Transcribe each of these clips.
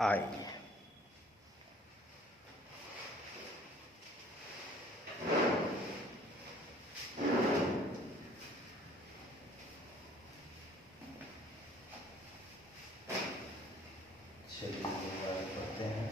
आई। चलिए पढ़ते हैं।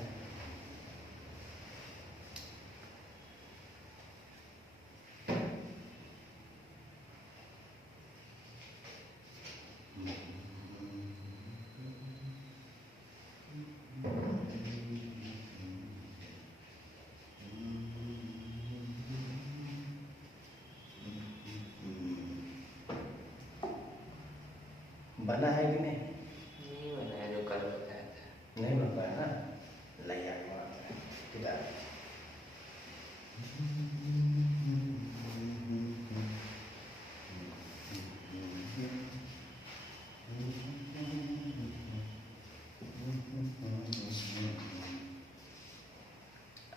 बना है कि नहीं? नहीं बना है, जो कल बताया था। नहीं बन पाया ना, लैया किताब।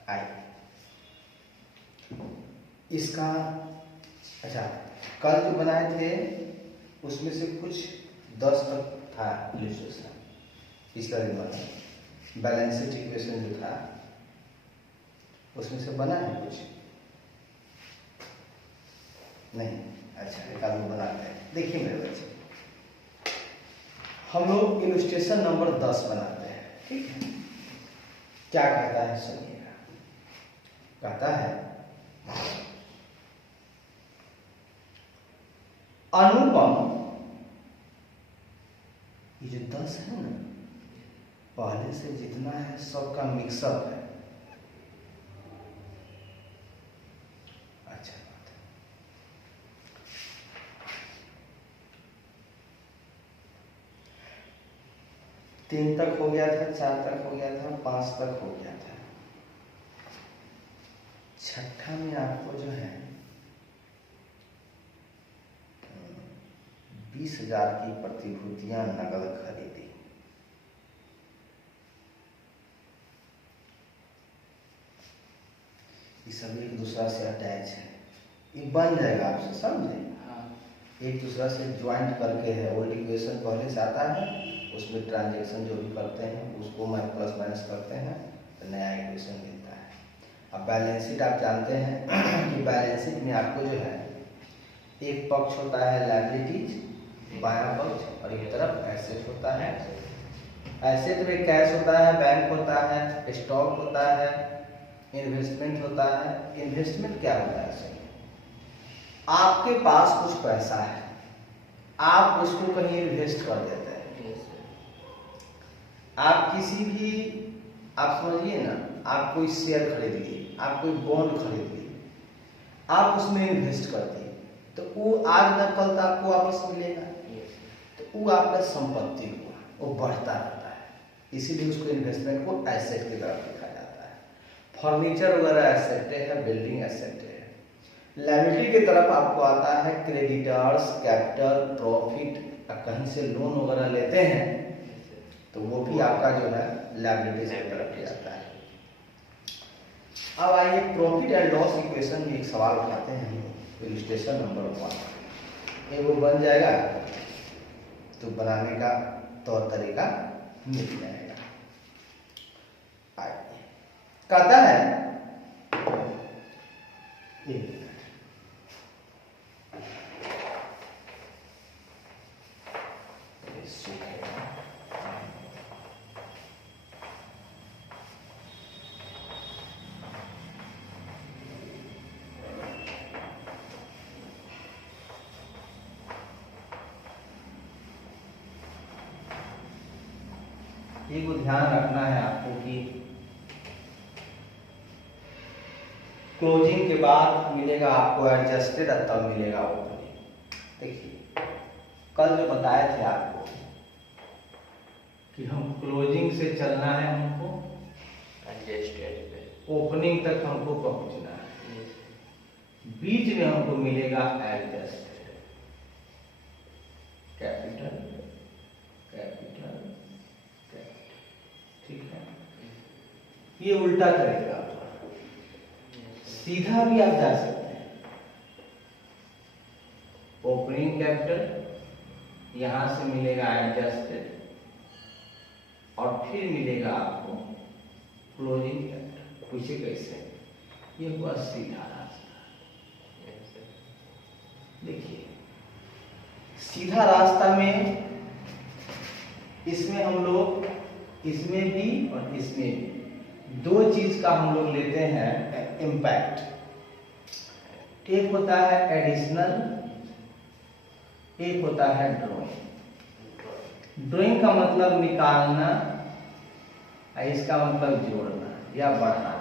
आई इसका अच्छा, कल जो बनाए थे उसमें से कुछ 10 तक था इलस्ट्रेशन। पिछला दिन बना बैलेंस्ड इक्वेशन जो था उसमें से बना है कुछ नहीं। अच्छा, एक आदमी बनाते हैं। देखिए मेरे बच्चे, हम लोग इलस्ट्रेशन नंबर 10 बनाते हैं, ठीक है? क्या कहता है सुनिएगा। कहता है अनुपम, ये जो 10 है ना, पहले से जितना है सबका मिक्सअप है। अच्छा बात है। तीन तक हो गया था, 4 तक हो गया था, 5 तक हो गया था। छठा में आपको जो है 20,000 की प्रतिभूतियां नकद खरीदी। ये सब एक दूसरा से अटैच है, ये बन जाएगा आपसे, समझे? हाँ। एक दूसरा से ज्वाइंट करके है। ओल्ड इक्वेशन पहले से आता है, उसमें ट्रांजेक्शन जो भी करते हैं उसको प्लस माइनस करते हैं तो नया इक्वेशन मिलता है। अब बैलेंस शीट आप जानते हैं कि बैलेंस शीट में आपको जो है एक पक्ष होता है लायबिलिटीज, बायां पक्ष, और एक तरफ एसेट होता है। एसेट में कैश होता है, बैंक होता है, स्टॉक होता है, इन्वेस्टमेंट होता है। इन्वेस्टमेंट क्या होता है? सही, आपके पास कुछ पैसा है, आप उसको कहीं इन्वेस्ट कर देते हैं। आप किसी भी, आप समझिए ना, आप कोई शेयर खरीद लिए, आप कोई बॉन्ड खरीद लिए, आप उसमें इन्वेस्ट कर दिए तो वो आज न कल तो आपको वापस मिलेगा। तो वो आपका संपत्ति हुआ, वो बढ़ता रहता है, इसीलिए उसको इन्वेस्टमेंट को एसेट की तरफ देखा जाता है। फर्नीचर वगैरह एसेट है, बिल्डिंग एसेट है। लायबिलिटी की तरफ आपको आता है क्रेडिटर्स, कैपिटल, प्रॉफिट। कहीं से लोन वगैरह लेते हैं तो वो भी आपका जो है लायबिलिटी की तरफ जाता है। अब आइए प्रॉफिट एंड लॉस इक्वेशन में एक सवाल उठाते हैं हम। इलस्ट्रेशन नंबर 1 ये वो बन जाएगा तो बनाने का तौर तरीका मिल जाएगा। आइए, कहता है ये को ध्यान रखना है आपको कि क्लोजिंग के बाद मिलेगा आपको एडजस्टेड और तब मिलेगा ओपनिंग। देखिए कल जो बताए थे आपको कि हम क्लोजिंग से चलना है, हमको एडजस्टेड पे ओपनिंग तक हमको पहुंचना है, बीच में हमको मिलेगा एडजस्टेड। कैपिटल कैपिटल कैपिटल, ठीक है? ये उल्टा करेगा, सीधा भी आप जा सकते हैं। ओपनिंग कैपिटल यहां से मिलेगा एडजस्टेड और फिर मिलेगा आपको क्लोजिंग कैपिटल। पूछे कैसे? ये हुआ सीधा रास्ता। देखिए सीधा रास्ता में इसमें हम लोग इसमें भी और इसमें भी दो चीज का हम लोग लेते हैं इम्पैक्ट। एक होता है एडिशनल, एक होता है ड्राइंग। ड्राइंग का मतलब निकालना, इसका मतलब जोड़ना या बढ़ाना।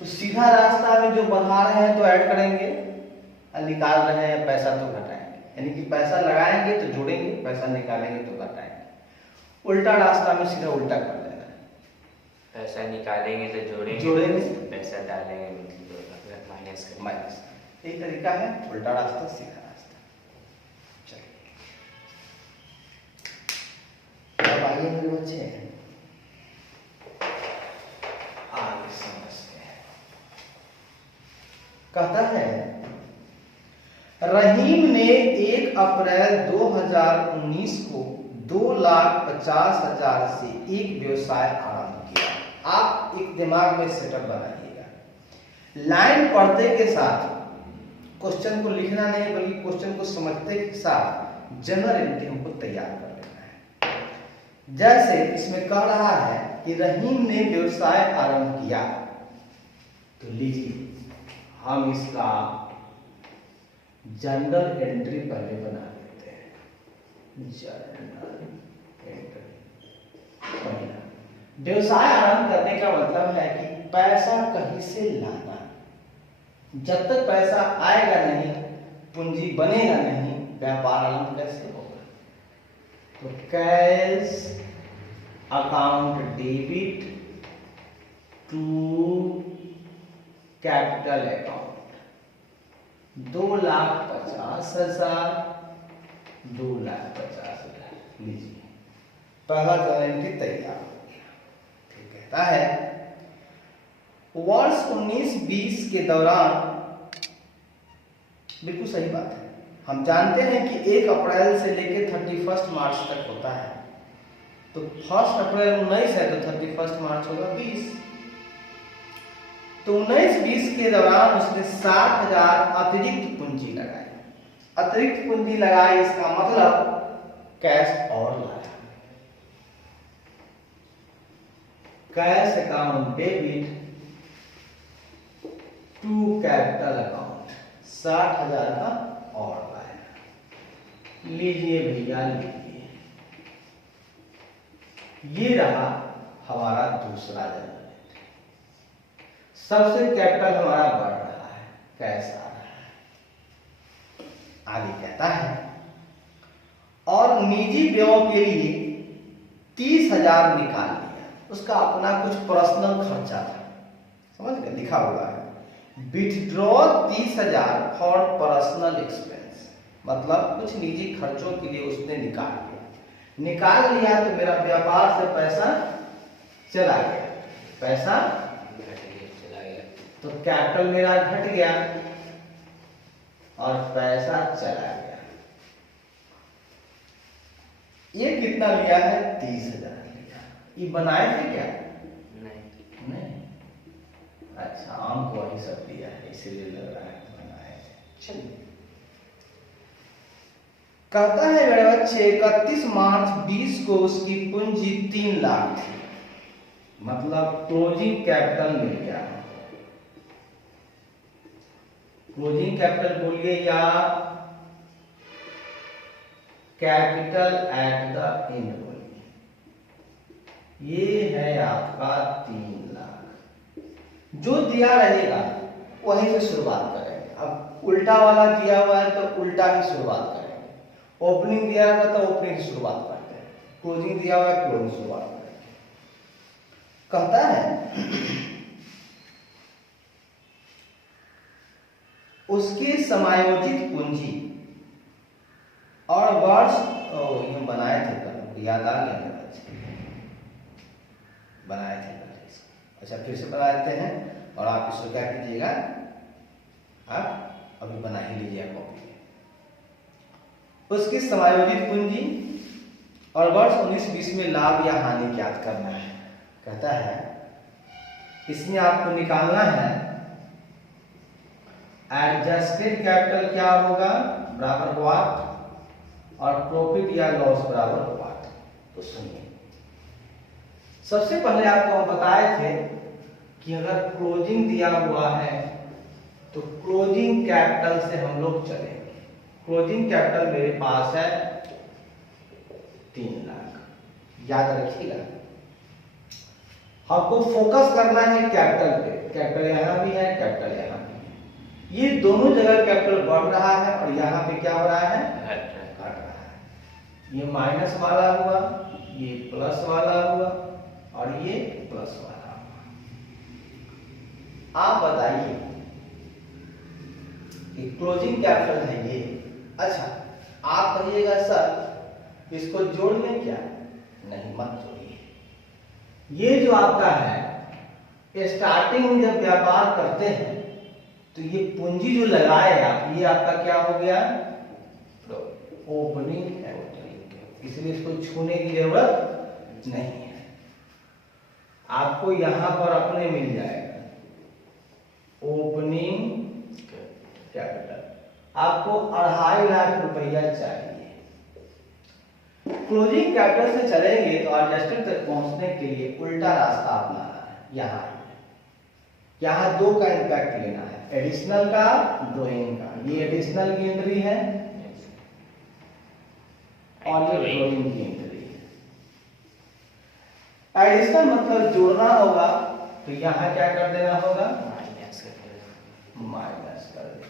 तो सीधा रास्ता में जो बढ़ा रहे हैं तो ऐड करेंगे, और निकाल रहे हैं पैसा तो घटाएंगे, यानी कि पैसा लगाएंगे तो जोड़ेंगे, पैसा निकालेंगे तो घटाएंगे। उल्टा रास्ता में सीधा उल्टा कर देना है। पैसा निकालेंगे तो जोड़ेंगे, पैसा डालेंगे माइनस करेंगे। माइनस। यही तरीका है उल्टा रास्ता सीधा रास्ता। चलिए अब आगे मेरे बच्चे आगे समझते हैं। कहता है रहीम ने 1 अप्रैल 2019 को 2,50,000 से एक व्यवसाय आरंभ किया। आप एक दिमाग में सेटअप बनाइएगा। लाइन पढ़ते के साथ क्वेश्चन को लिखना नहीं बल्कि क्वेश्चन को समझते के साथ जनरल एंट्री हमको तैयार कर लेना है। जैसे इसमें कह रहा है कि रहीम ने व्यवसाय आरंभ किया, तो लीजिए हम इसका जनरल एंट्री पहले बना लेते हैं। जनरल एंट्री पहला, व्यवसाय आरंभ करने का मतलब है कि पैसा कहीं से लाना। जब तक पैसा आएगा नहीं, पूंजी बनेगा नहीं, व्यापार आरंभ कैसे होगा? तो cash account debit to capital account 2,50,000, 2,50,000। लीजिए पहला गारंटी तैयार हो गया। फिर कहता है वर्ष 19-20 के दौरान, बिल्कुल सही बात है, हम जानते हैं कि 1 अप्रैल से लेकर 31 मार्च तक होता है। तो 1 अप्रैल 19 है तो 31 मार्च होगा 20। तो 19-20 के दौरान उसने 60,000 अतिरिक्त पूंजी लगाई। अतिरिक्त पूंजी लगाई इसका मतलब कैश और लाया। Cash account debit to capital account 60,000 का और लाया। लीजिए भैया लीजिए, ये रहा हमारा दूसरा जनरल। सबसे कैपिटल हमारा बढ़ रहा है, कैश आ रहा है। आगे कहता है और निजी व्ययों के लिए 30,000 निकाल लिया। उसका अपना कुछ पर्सनल खर्चा था, समझ गए, लिखा हुआ है विथड्रॉ 30,000 फॉर पर्सनल एक्सपेंस, मतलब कुछ निजी खर्चों के लिए उसने निकाल लिया। तो मेरा व्यापार से पैसा चला गया, पैसा चला गया, तो कैपिटल मेरा घट गया और पैसा चला गया। ये कितना लिया है? 30,000 लिया। ये बनाए थे क्या? नहीं। अच्छा, आम को वही सब लिया है, इसीलिए लग रहा है बनाए थे। चलिए कहता है मेरे बच्चे 31 मार्च 20 को उसकी पूंजी 3 लाख थी, मतलब क्लोजिंग कैपिटल मिल गया। क्लोजिंग कैपिटल बोलिए या कैपिटल एट द एंड बोलिए। ये है आपका 3 लाख। जो दिया रहेगा वहीं से शुरुआत करेंगे। अब उल्टा वाला दिया हुआ है तो उल्टा ही शुरुआत करेंगे। ओपनिंग दिया हुआ तो ओपनिंग की शुरुआत करते हैं, क्लोजिंग दिया हुआ है क्लोजिंग शुरुआत करेंगे। कहता है उसकी समायोजित पूंजी और वर्ष ये बनाए थे कल, याद आ गया मेरे बच्चे, बनाए थे कल। अच्छा फिर से बना लेते हैं और आप इसको क्या कीजिएगा, आप अभी बना ही लीजिए कॉपी में। उसकी समायोजित पूंजी और वर्ष 1920 में लाभ या हानि ज्ञात करना है। कहता है इसमें आपको निकालना है एडजस्टेड कैपिटल क्या होगा बराबर व्हाट और प्रॉफिट या लॉस बराबर व्हाट। तो सुनिए, सबसे पहले आपको हम बताए थे कि अगर क्लोजिंग दिया हुआ है तो क्लोजिंग कैपिटल से हम लोग चलेंगे। क्लोजिंग कैपिटल मेरे पास है 3 लाख, याद रखिएगा। हमको फोकस करना है कैपिटल पे। कैपिटल यहां भी है, कैपिटल यहां भी है। ये दोनों जगह कैपिटल बढ़ रहा है और यहां पे क्या हो रहा है, घट रहा है। ये माइनस वाला हुआ, ये प्लस वाला हुआ और ये प्लस वाला हुआ। आप बताइए कि क्लोजिंग कैपिटल है ये। अच्छा, आप कहिएगा सर इसको जोड़ लें क्या? नहीं, मत जोड़िए। ये जो आपका है स्टार्टिंग में जब व्यापार करते हैं तो ये पूंजी जो लगाए आप, ये आपका क्या हो गया, ओपनिंग है, इसलिए इसको छूने की जरूरत नहीं है। आपको यहां पर अपने मिल जाएगा ओपनिंग कैपिटल। आपको 2.5 लाख रुपया चाहिए। क्लोजिंग कैपिटल से चलेंगे तो एडजस्टेड तक पहुंचने के लिए उल्टा रास्ता अपनाना है। यहाँ 2 का इम्पैक्ट लेना है, एडिशनल का, ड्रॉइंग का। ये एडिशनल की एंट्री है और ये ड्रॉइंग की एंट्री है। एडिशनल मतलब जोड़ना होगा तो यहाँ क्या कर देना होगा, माइनस कर देना।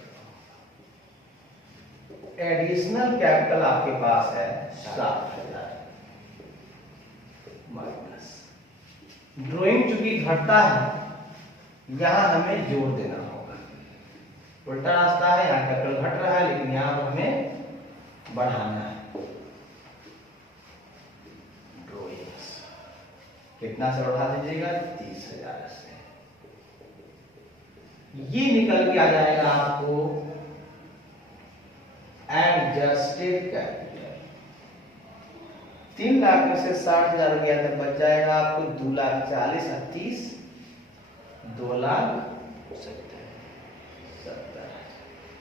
एडिशनल कैपिटल आपके पास है 7,000 माइनस। ड्रॉइंग चूंकि घटता है, यहां हमें जोड़ देना होगा। उल्टा रास्ता है, यहाँ कैपिटल घट रहा है लेकिन यहां पर हमें बढ़ाना है। ड्रॉइंग्स कितना से बढ़ा दीजिएगा, 30,000 से। ये निकल के आ जाएगा आपको एडजस्टेड कैपिटल। 3 लाख में से 60,000 रुपया तक बच जाएगा आपको 2,40,000 और 30, 2,70,000।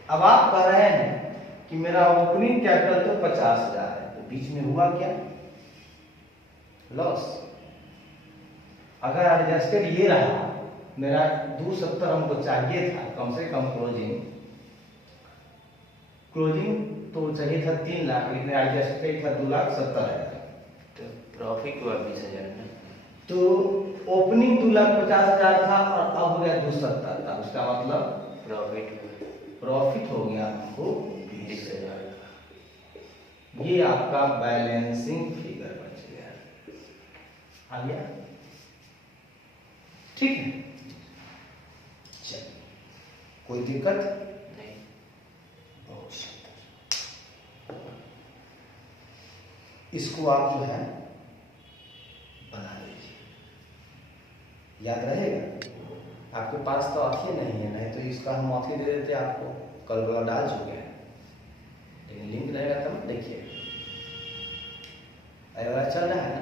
अब आप कह रहे हैं कि मेरा ओपनिंग कैपिटल तो 50,000 है, तो बीच में हुआ क्या, लॉस। अगर एडजस्टेड ये रहा, मेरा 270 हमको चाहिए था कम से कम क्लोजिंग तो चाहिए था 3 लाख, लेकिन एडजस्टेड था 2,70,000। तो प्रॉफिट हुआ 20,000 में। तो ओपनिंग 2,50,000 था और अब हो गया 270 था। उसका मतलब प्रॉफिट हो गया हमको 20,000। ये आपका बैलेंसिंग फिगर बच गया, आ गया, ठीक है। चलिए, कोई दिक्कत नहीं। बहुत शानदार। इसको आप जो है बना लीजिए, याद रहेगा। आपके पास तो आँखें नहीं है, नहीं तो इसका हम आँखें दे देते आपको, कल वाला डाल चुके हैं, लेकिन लिंक रहेगा तब देखिए। अरे वाला चल रहा है ना।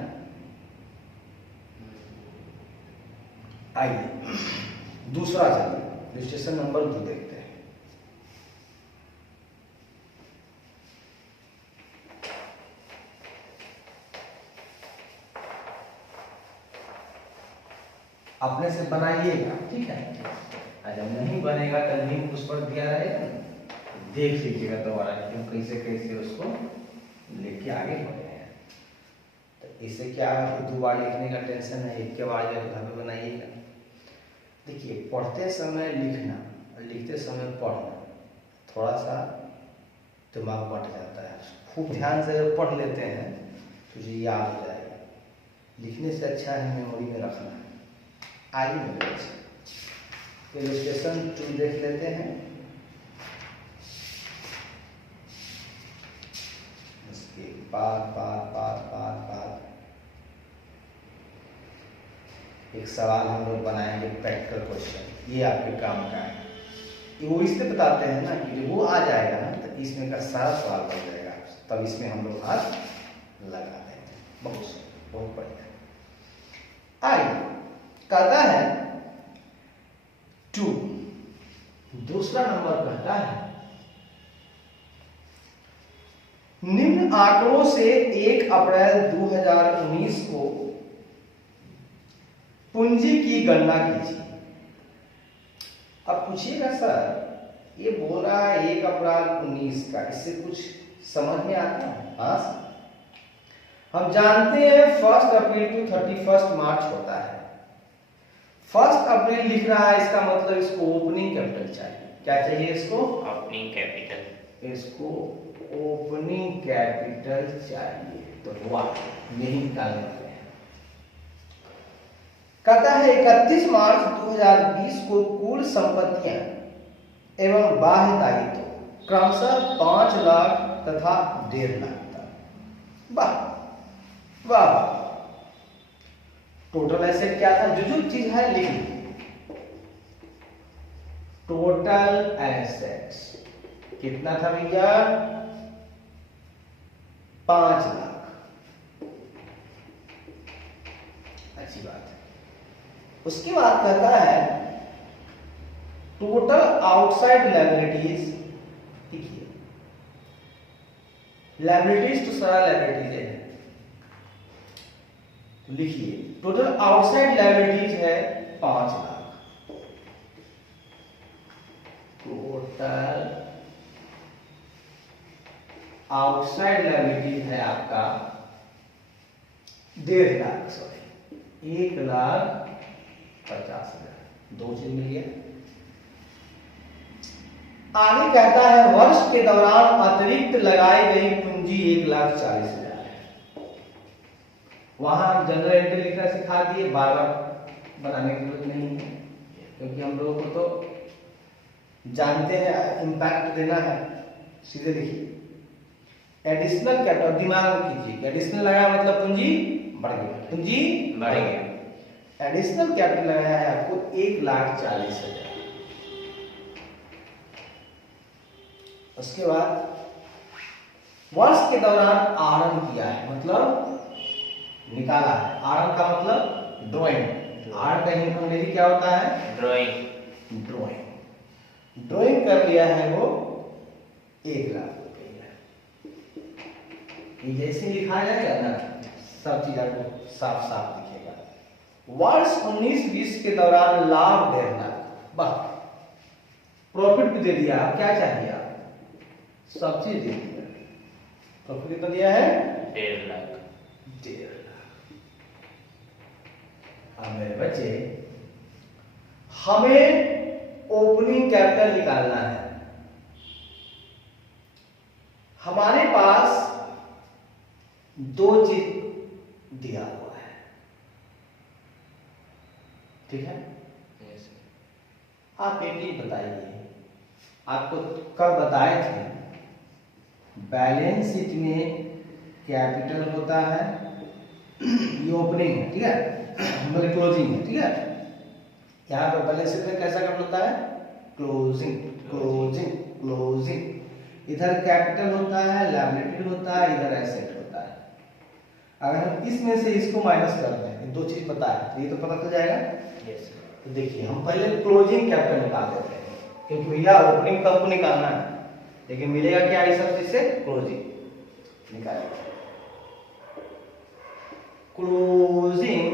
आइए दूसरा चलिए, रजिस्ट्रेशन नंबर 2 देखते हैं। अपने से बनाइएगा, ठीक है। जब नहीं बनेगा तो लिंक उस पर दिया रहेगा ना, देख लीजिएगा दोबारा कि हम कैसे कैसे उसको लेके आगे बढ़े हैं। तो इससे क्या है, 2 बार लिखने का टेंशन है, एक के बाद जो घर पे बनाइएगा। देखिए, पढ़ते समय लिखना और लिखते समय पढ़ना थोड़ा सा दिमाग बट जाता है। खूब ध्यान से अगर पढ़ लेते हैं तो ये याद हो जाएगा। लिखने से अच्छा है मेमोरी में रखना है। आइए मेरे बच्चे, इलस्ट्रेशन 2 देख लेते हैं। इसके बाद एक सवाल हम लोग बनाएंगे, प्रैक्टिकल क्वेश्चन। ये आपके काम का है। वो इससे बताते हैं ना कि वो आ जाएगा ना, तो इसमें का सारा सवाल बन जाएगा, तब इसमें हम लोग हाथ लगा देंगे। बहुत बहुत बढ़िया। आइए कहता है 2, दूसरा नंबर कहता है निम्न आंकड़ों से 1 अप्रैल 2019 को पूंजी की गणना कीजिए। अब पूछिएगा सर ये बोल रहा है 1 अप्रैल 19 का, इससे कुछ समझ में आता है? हाँ सर, हम जानते हैं 1 अप्रैल टू 31 मार्च होता है। 1 अप्रैल लिख रहा है, इसका मतलब इसको ओपनिंग कैपिटल चाहिए। क्या चाहिए इसको? Opening capital. इसको ओपनिंग कैपिटल चाहिए। तो वाह, यही निकालने वाले हैं। कहता है 31 मार्च 2020 को कुल संपत्तियां एवं बाह्य दायित्व क्रमशः 5 लाख तथा 1.5 लाख तक। वाह वाह, टोटल एसेट क्या था? जो चीज है लिखिए। टोटल एसेट्स कितना था भैया? 5 लाख। अच्छी बात है। उसके बाद कहता है टोटल आउटसाइड लायबिलिटीज। देखिए लायबिलिटीज तो सारा लायबिलिटीज है, तो लिखिए टोटल आउटसाइड लायबिलिटीज है 5 लाख। टोटल आउटसाइड लायबिलिटीज है आपका 1.5 लाख, सॉरी 1,50,000। 2 चीज मिल गया। आगे कहता है वर्ष के दौरान अतिरिक्त लगाई गई पूंजी 1,40,000 है। वहां हम जनरल एंट्री लिखना सिखा दिए, बार बार बनाने की जरूरत नहीं है, क्योंकि हम लोगों को तो जानते हैं इंपैक्ट देना है। सीधे लिखिए एडिशनल कैपिटल, दिमाग में कीजिए। एडिशनल लगाया मतलब पूंजी बढ़ गई, पूंजी बढ़ गई। एडिशनल कैपिटल लगाया है आपको 1,40,000। उसके बाद वर्ष के दौरान आहरण किया है, मतलब निकाला है। आहरण का मतलब ड्राइंग। आहरण का हिंदी क्या होता है? ड्राइंग। ड्राइंग ड्राइंग कर लिया है वो 1 लाख रुपये। ये जैसे लिखा जाएगा ना, सब चीज आपको साफ साफ दिखेगा। वर्ष 19-20 के दौरान लाभ 1.5 लाख। वाह, प्रॉफिट भी दे दिया। आप क्या चाहिए? आप सब चीज दे दिया। प्रॉफिट कितना दिया है? 1.5 लाख। 1.5 लाख। अब मेरे बच्चे हमें ओपनिंग कैपिटल निकालना है। हमारे पास 2 चीज दिया हुआ है, ठीक है? Yes, sir. आप एक चीज बताइए, आपको कब बताए थे बैलेंस शीट में कैपिटल होता है, ये ओपनिंग है, ठीक है, मतलब क्लोजिंग है, ठीक है। यहाँ पर बैलेंस शीट में कैसा कैपिटल होता है? Closing closing closing. इधर कैपिटल होता है, लायबिलिटी होता है, इधर एसेट होता है। अगर हम इसमें से इसको माइनस कर दें, 2 चीज पता है, ये तो पता चल जाएगा। Yes, sir. तो देखिए हम पहले क्लोजिंग कैपिटल निकाल देते हैं, क्योंकि भैया ओपनिंग कब को निकालना है, लेकिन मिलेगा क्या इस सब चीज से? क्लोजिंग निकालेंगे। क्लोजिंग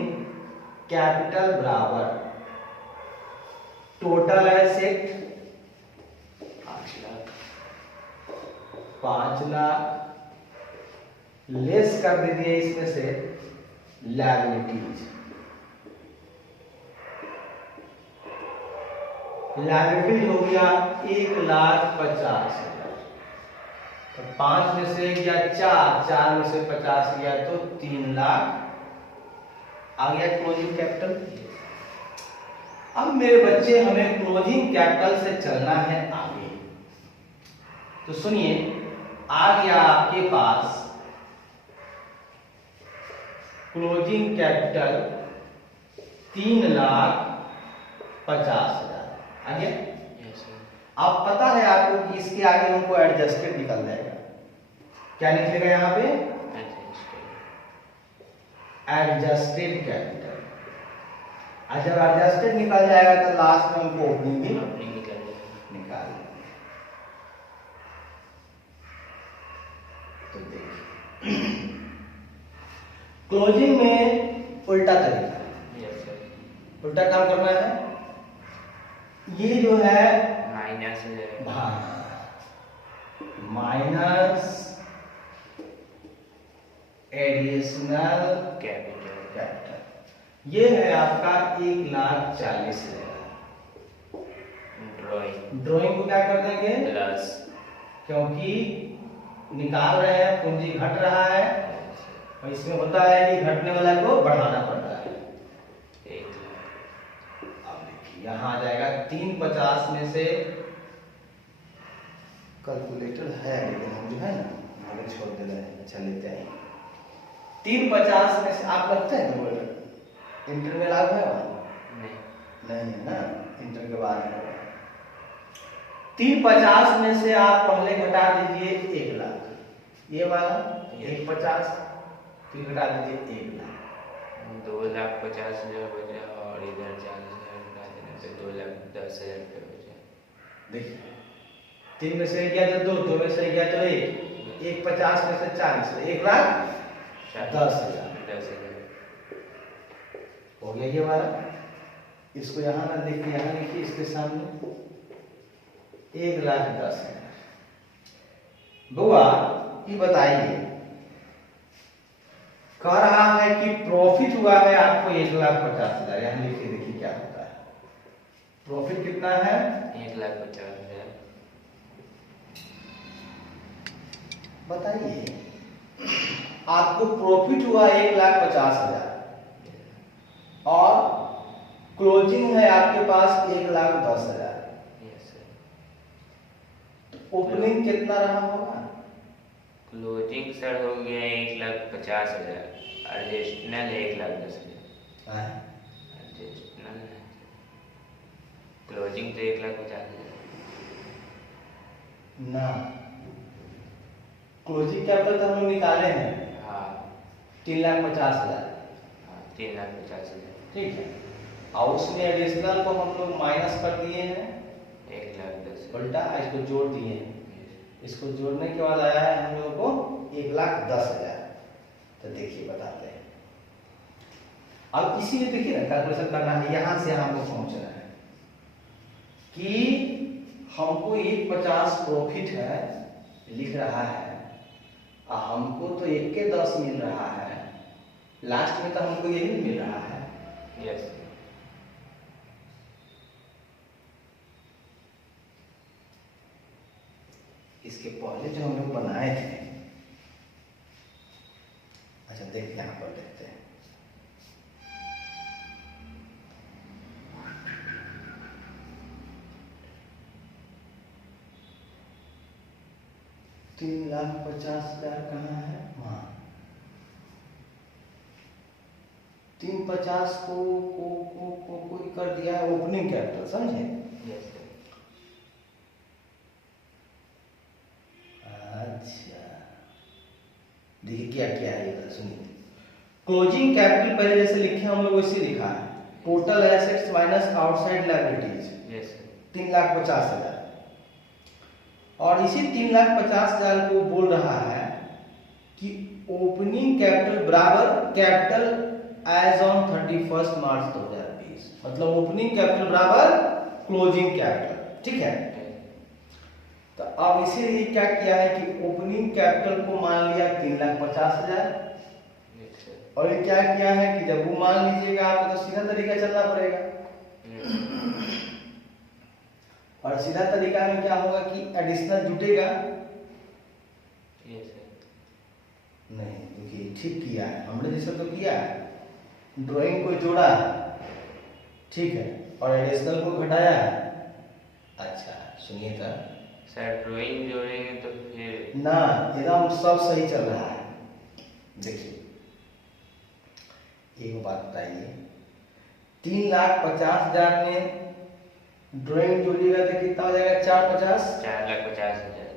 कैपिटल बराबर total asset 5 lakh. 5 lakh less कर दीजिए इसमें से लायबिलिटीज। लायबिलिटीज हो गया 1,50,000। तो 5 में से गया 4, 4 में से 50 गया तो 3 लाख आ गया क्लोजिंग कैपिटल। अब मेरे बच्चे हमें क्लोजिंग कैपिटल से चलना है आगे। तो सुनिए, आ गया आपके पास क्लोजिंग कैपिटल 3,50,000 आ गया। Yes, sir. अब पता है आपको कि इसके आगे हमको एडजस्टेड निकल जाएगा। क्या निकलेगा यहाँ पे? Adjusted. Adjusted capital. और जब एडजस्टेड निकल जाएगा तो लास्ट में हमको ओपनिंग भी अपनी निकल जाएगा। निकाल तो देखिए क्लोजिंग में उल्टा तरीका है। Yes sir. उल्टा काम करना है। ये जो है माइनस हो जाएगा। माइनस एडिशनल कैपिटल, ये है आपका 1,40,000। ड्राइंग को क्या कर देंगे प्लस, क्योंकि निकाल रहे हैं पूंजी घट रहा है और इसमें होता है कि घटने वाला को बढ़ाना पड़ता है। 1,00,000। अब देखिए यहाँ आ जाएगा 350 में से, कैलकुलेटर है लेकिन हम जो है ना आगे छोड़ दे रहे हैं। अच्छा लेते हैं 350 में से, आप रखते हैं कैलकुलेटर? इंटर में लागू है वहाँ? नहीं है ना, इंटर के बाद है। 350 में से आप पहले घटा दीजिए 1,00,000, ये वाला 150, फिर घटा दीजिए 1,00,000। 2,50,000 बचा और इधर 40,000 घटा देने से 2,10,000 रुपये बचे। देखिए 3 में से गया तो 2, 2 में से गया तो 1, 150 में से 40, 1,10,000 हो गया ये वाला। इसको यहाँ ना देखिए, यहाँ लिखिए इसके सामने 1,10,000। बुआ ये बताइए, कह रहा है कि प्रॉफिट हुआ है आपको 1,50,000, यहाँ लिखिए देखिए क्या होता है। प्रॉफिट कितना है? 1,50,000। बताइए, आपको प्रॉफिट हुआ 1,50,000 और क्लोजिंग है आपके पास 1,10,000, तो ओपनिंग कितना रहा होगा? क्लोजिंग सर हो गया 1,50,000, एडजस्टनल 1,10,000। एडजस्टनल क्लोजिंग तो 1,50,000 ना, क्लोजिंग कैपिटल तो हम लोग निकाले हैं। हाँ 3,50,000। हाँ 3,50,000। ठीक है, और उसमें एडिशनल को हम लोग माइनस कर दिए हैं 1,10,000 उल्टा, इसको जोड़ दिए हैं। इसको जोड़ने के बाद आया है हम लोगों को 1,10,000। तो देखिए बताते हैं। अब इसी में देखिए ना कैलकुलेशन करना है, यहां से हमको पहुंचना है कि हमको 1,50 प्रॉफिट है लिख रहा है और हमको तो 1,10 मिल रहा है, लास्ट में तो हमको यही मिल रहा है। यस। इसके पहले जो हम लोग बनाए थे, अच्छा देख यहाँ पर देखते हैं। $3,50,000 कहाँ है? वहाँ 350 को कर दिया है ओपनिंग कैपिटल, समझे? यस। अच्छा देखिए क्या क्या है ये सुनिए। क्लोजिंग कैपिटल पहले जैसे लिखे हम लोग वैसे लिखा है, total assets minus outside liabilities. Yes. 3,50,000 और इसी 3,50,000 को बोल रहा है कि ओपनिंग कैपिटल बराबर कैपिटल एज ऑन 31 मार्च 2020, मतलब ओपनिंग कैपिटल बराबर क्लोजिंग कैपिटल। ठीक है, तो अब इसीलिए क्या किया है कि ओपनिंग कैपिटल को मान लिया 3,50,000 और ये क्या किया है कि जब वो मान लीजिएगा आपको तो सीधा तरीका चलना पड़ेगा। और सीधा तरीका में क्या होगा कि एडिशनल जुटेगा नहीं, क्योंकि ठीक किया है हमने, जैसे तो किया है, ड्राइंग को जोड़ा है, ठीक है, और एडिशनल को घटाया है। अच्छा सुनिए तो सर, ड्राइंग जोड़ेंगे तो फिर ना, एकदम सब सही चल रहा है। देखिए एक बात बताइए, 3,50,000 में ड्राइंग जोड़िएगा तो कितना हो जाएगा? 4,50,000। 4,50,000।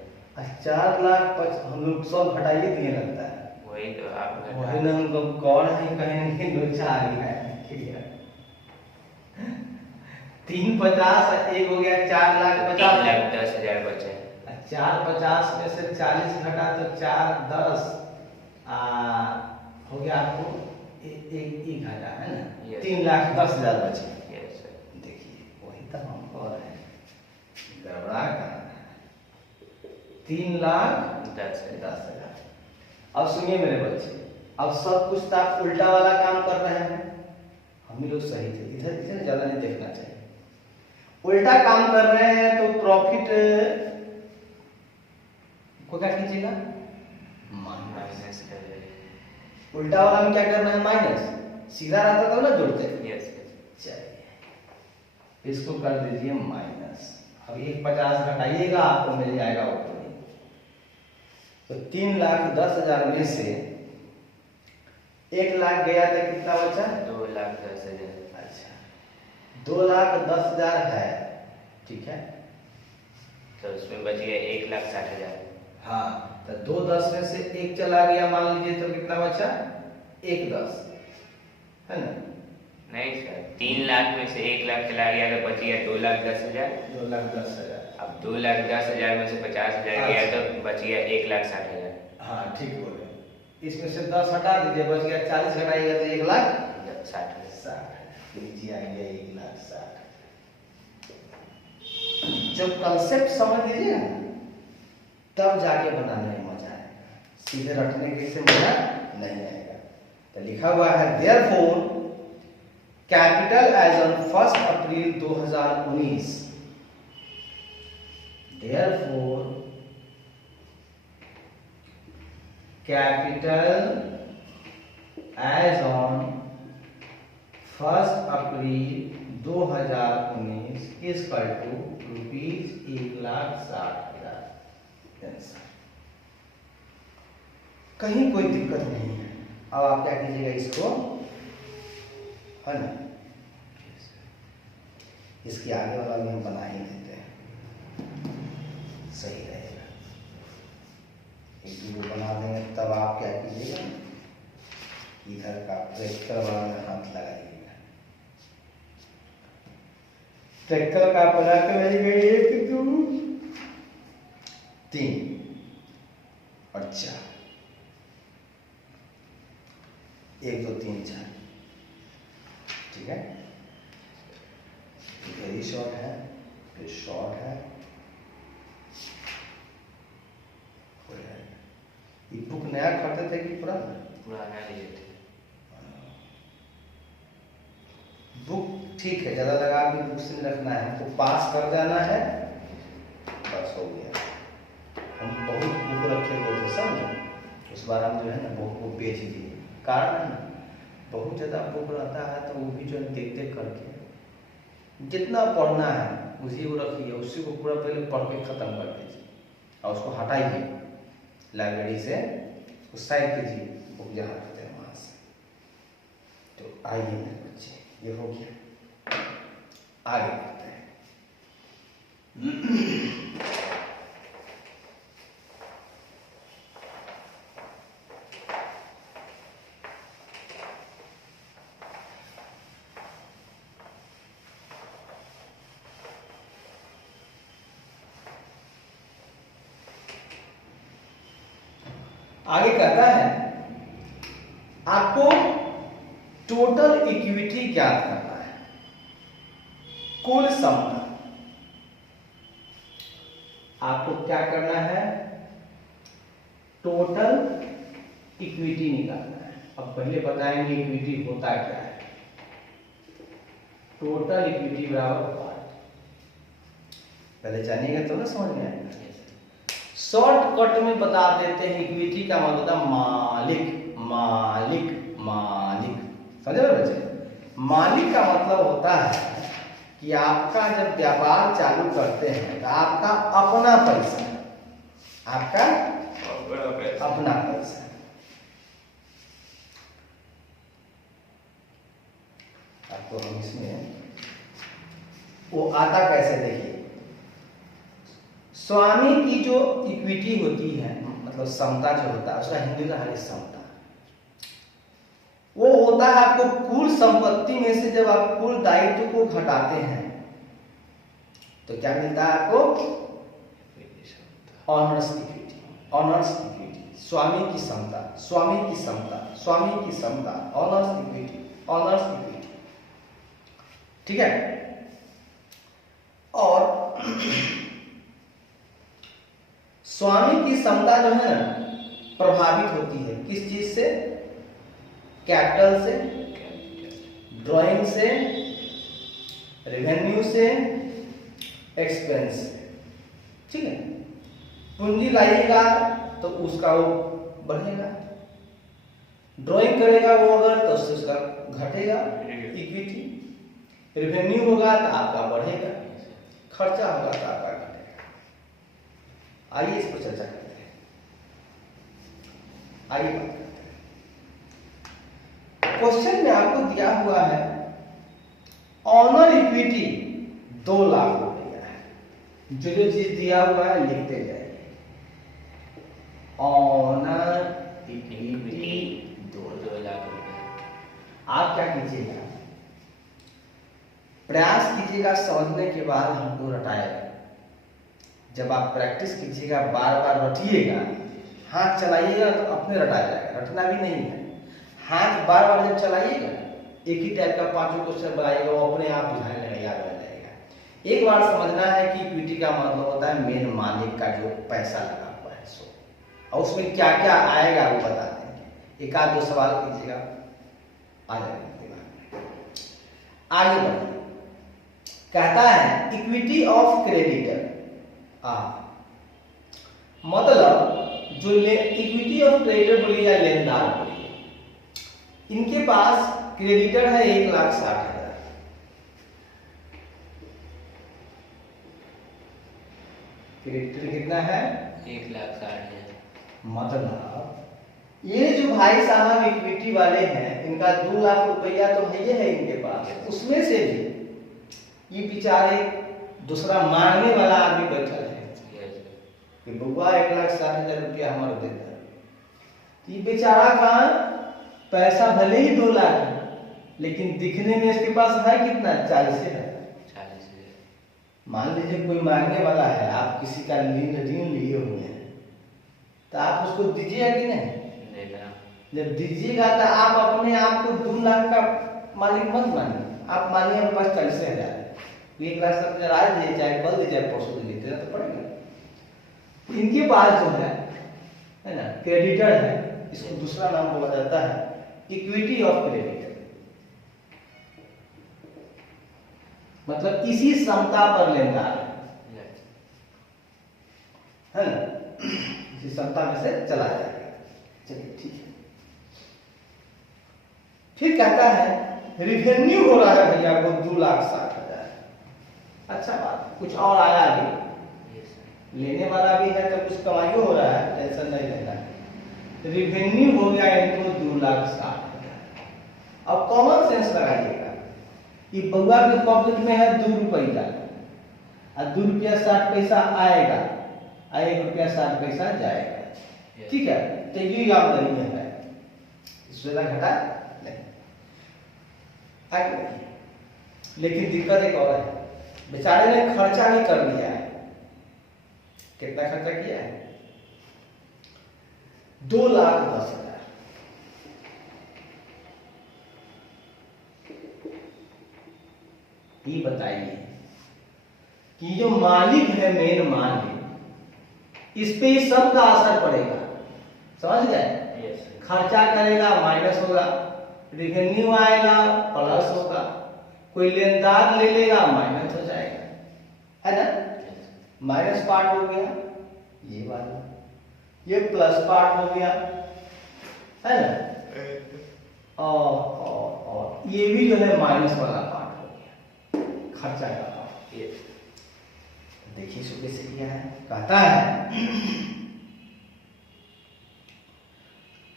4,50,000 हम लोग सब घटाइए दिए लगता है। वही तो आप वही ना हमको कौन है कहेंगे लोचा आ गया है क्लियर। 350 एक हो गया 4,50,000 बचे। 450 में से 40 घटा तो 410 हो गया आपको एक घटा है ना। Yes. 3,10,000 बचे। Yes sir. देखिए वही तो हम कह रहे हैं गड़बड़ा कहाँ है। 3,10,000। अब सुनिए मेरे बच्चे, अब सब कुछ तो आप उल्टा वाला काम कर रहे हैं, हम ही लोग सही थे। इधर इधर ज्यादा नहीं देखना चाहिए। उल्टा काम कर रहे हैं तो प्रॉफिट को क्या कीजिएगा माइनस कर रहे हैं। उल्टा वाला में क्या करना है माइनस, सीधा रहता तो ना जोड़ते। यस। चलिए इसको कर दीजिए माइनस। अब 150 घटाइएगा आपको मिल जाएगा ऊपर। तो 3,10,000 में से 1,00,000 गया तो कितना बचा? 2,10,000। अच्छा 2,10,000 है, ठीक है। तो उसमें बच गया 1,60,000। हाँ तो 2,10 में से 1 चला गया मान लीजिए तो कितना बचा? 1,10 है ना। नहीं सर, 3 लाख में से 1 लाख चला गया तो बच गया 2,10,000। 2,10,000। अब 2,10,000 में से 50,000 गया तो बच गया 1,60,000। हाँ ठीक बोले। इसमें से 10 हटा दीजिए, बच गया 40 घटाइएगा तो 1,60,000। लीजिए आ गया 1,60,000। जब कंसेप्ट समझ लीजिए ना तब जाके बनाने में मजा आएगा, सीधे रटने के से मजा नहीं आएगा। तो लिखा हुआ है therefore capital as on 1 April 2019, therefore capital as on 1 April 2019 is equal to ₹1,60,000। कहीं कोई दिक्कत नहीं है। अब आप क्या कीजिएगा इसको, है ना, इसके आगे वाला भी हम बना ही देते हैं, सही रहेगा। एक दो बना देंगे तब आप क्या कीजिएगा, इधर का ट्रैक्टर वाला में हाथ लगाइएगा। ट्रैक्टर का बना के लगाइएगा 1 2 3 और 4, 1 2 3 4, ठीक है। वेरी शॉर्ट है, ये शॉर्ट है, ये बुक नया खरीदते थे कि पुराना? पुराना लिए थे। बुक ठीक है, ज़्यादा लगा के बुक से नहीं रखना है, तो पास कर जाना है, बस हो गया। हम बहुत बुक रखे हुए थे समझे, उस बार हम जो है ना बुक को बेच दिए। कारण है ना, बहुत ज़्यादा बुक रहता है तो वो भी जो है देख देख करके जितना पढ़ना है उसी को रखिए, उसी को पूरा पहले पढ़ के ख़त्म कर दीजिए और उसको हटाइए लाइब्रेरी से, उस साइड कीजिए बुक जहाँ रखते हैं वहाँ से। तो आइए मेरे बच्चे, ये हो गया, आगे बढ़ते हैं। आगे कहता है आपको टोटल इक्विटी ज्ञात करना है, कुल क्षमता। आपको क्या करना है, टोटल इक्विटी निकालना है। अब पहले बताएंगे इक्विटी होता क्या है। टोटल इक्विटी बराबर पार्ट, पहले जानिएगा तो ना समझ में आएगा। शॉर्टकट में बता देते हैं, इक्विटी का मतलब मालिक, मालिक, मालिक, समझे बच्चे। मालिक का मतलब होता है कि आपका जब व्यापार चालू करते हैं तो आपका अपना पैसा, आपका अपना पैसा। आपको हम इसमें वो आता कैसे देखिए। स्वामी की जो इक्विटी होती है, मतलब समता जो होता है, उसका हिंदी का है समता। होता है आपको कुल संपत्ति में से जब आप कुल दायित्व को घटाते हैं तो क्या मिलता है आपको? Honours equity. ऑनर्स इक्विटी, स्वामी की समता, स्वामी की समता, स्वामी की समता, ऑनर्स इक्विटी, ऑनर्स इक्विटी। ठीक है। और स्वामी की समता जो है ना प्रभावित होती है किस चीज से? कैपिटल से, ड्राइंग से, रेवेन्यू से, एक्सपेंस से। ठीक है। पूंजी लाएगा तो उसका वो बढ़ेगा, ड्राइंग करेगा वो अगर तो उससे उसका घटेगा इक्विटी, रेवेन्यू होगा तो आपका बढ़ेगा, खर्चा होगा तो आपका घटेगा। आइए इस पर चर्चा करते हैं। आइए बात करते हैं। क्वेश्चन में आपको दिया हुआ है ऑनर इक्विटी 2 लाख रुपया है। जो जो चीज दिया हुआ है लिखते जाइए। ऑनर इक्विटी 2 लाख रुपए। आप क्या कीजिएगा, प्रयास कीजिएगा समझने के बाद हमको रटाएगा। जब आप प्रैक्टिस कीजिएगा, बार बार रटिएगा, हाथ चलाइएगा तो अपने रटा जाएगा, रटना भी नहीं है। हाथ बार बार जब चलाइएगा, एक ही टाइप का 5 क्वेश्चन बनाइएगा, वो अपने आप बुझाने लगेगा, याद रह जाएगा। एक बार समझना है कि इक्विटी का मतलब होता है मेन मालिक का जो पैसा लगा हुआ है सो, और उसमें क्या क्या आएगा वो बताते हैं। एक आध 2 सवाल कीजिएगा, आ जाएगा दिमाग में। आगे बढ़िए। कहता है इक्विटी ऑफ क्रेडिटर, मतलब जो इक्विटी ऑफ क्रेडिटर बोलिए या लेनदार बोलिए, इनके पास क्रेडिटर है 1,60,000, क्रेडिटर कितना है? 1,60,000। मतलब ये जो भाई साहब इक्विटी वाले हैं, इनका 2 लाख रुपया तो है इनके पास, उसमें से भी ये बेचारे दूसरा मांगने वाला आदमी बैठल है कि बुआ 1,60,000 रुपया हमारा देता है। ये बेचारा का पैसा भले ही 2 लाख है, लेकिन दिखने में इसके पास है कितना? 40,000। मान लीजिए कोई मांगने वाला है, आप किसी का ऋण लिए हुए हैं, तो आप उसको दीजिएगा कि नहीं? जब दीजिएगा तो आप अपने आप को 2 लाख का मालिक मत मानिए। आप मानिए हमारे पास 40,000, 1,60,000 आज दीजिए, चाहे कल दीजिए, चाहे परसों दीजिए, देना तो पड़ेगा। इनके पास जो है ना क्रेडिटर है, इसको दूसरा नाम बोला जाता है इक्विटी ऑफ क्रेडिटर। मतलब इसी समता पर लेनदार है ना, इसी समता में से चला जाएगा। चलिए ठीक है। फिर कहता है रिवेन्यू हो रहा है भैया वो 2,60,000। अच्छा बात, कुछ और आया अभी, लेने वाला भी है तो कुछ कमाई हो रहा है, टेंशन नहीं लेना। रिवेन्यू हो गया इनको 2,60,000। अब कॉमन सेंस लगाइएगा, ये बउआ के पॉकेट में है 2 रुपया, और 2 रुपया 60 पैसा आएगा, और 1 रुपया 60 पैसा जाएगा। ठीक है, तो ये आमदनी है, इसमें घटा नहीं। आगे बढ़िए। लेकिन दिक्कत एक और है, बेचारे ने खर्चा भी कर दिया है। कितना खर्चा किया है? 2,10,000। ये बताइए कि जो मालिक है, मेन मालिक, इस पे ही सबका असर पड़ेगा। समझ गए? खर्चा करेगा माइनस होगा, रेवेन्यू आएगा प्लस होगा, कोई लेनदार ले लेगा माइनस हो जाएगा, है ना? माइनस पार्ट हो गया ये वाला, ये प्लस पार्ट हो गया, है ना? और ये भी जो है माइनस वाला पार्ट हो गया, खर्चा का पार्ट। ये देखिए इसको कैसे किया है। कहता है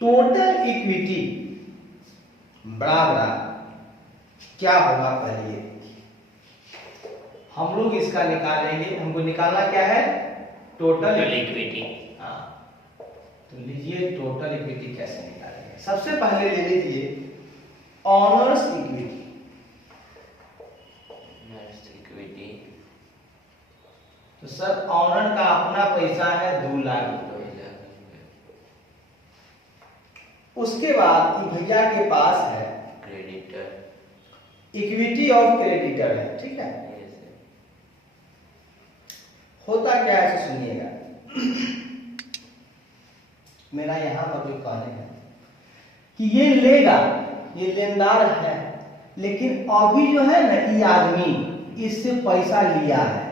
टोटल इक्विटी बराबर क्या होगा? पहले ये हम लोग इसका निकालेंगे। हमको निकालना क्या है? Total equity. हाँ, तो लीजिए टोटल इक्विटी कैसे निकालेंगे। सबसे पहले ले लीजिए ऑनर्स इक्विटी। इक्विटी तो सर ऑनर का अपना पैसा है 2 लाख रुपए। उसके बाद भैया के पास है क्रेडिटर इक्विटी ऑफ क्रेडिटर है, ठीक है। होता क्या है सुनिएगा, मेरा यहां पर जो कहने हैं कि ये लेगा, ये लेनदार है, लेकिन अभी जो है ना ये आदमी इससे पैसा लिया है,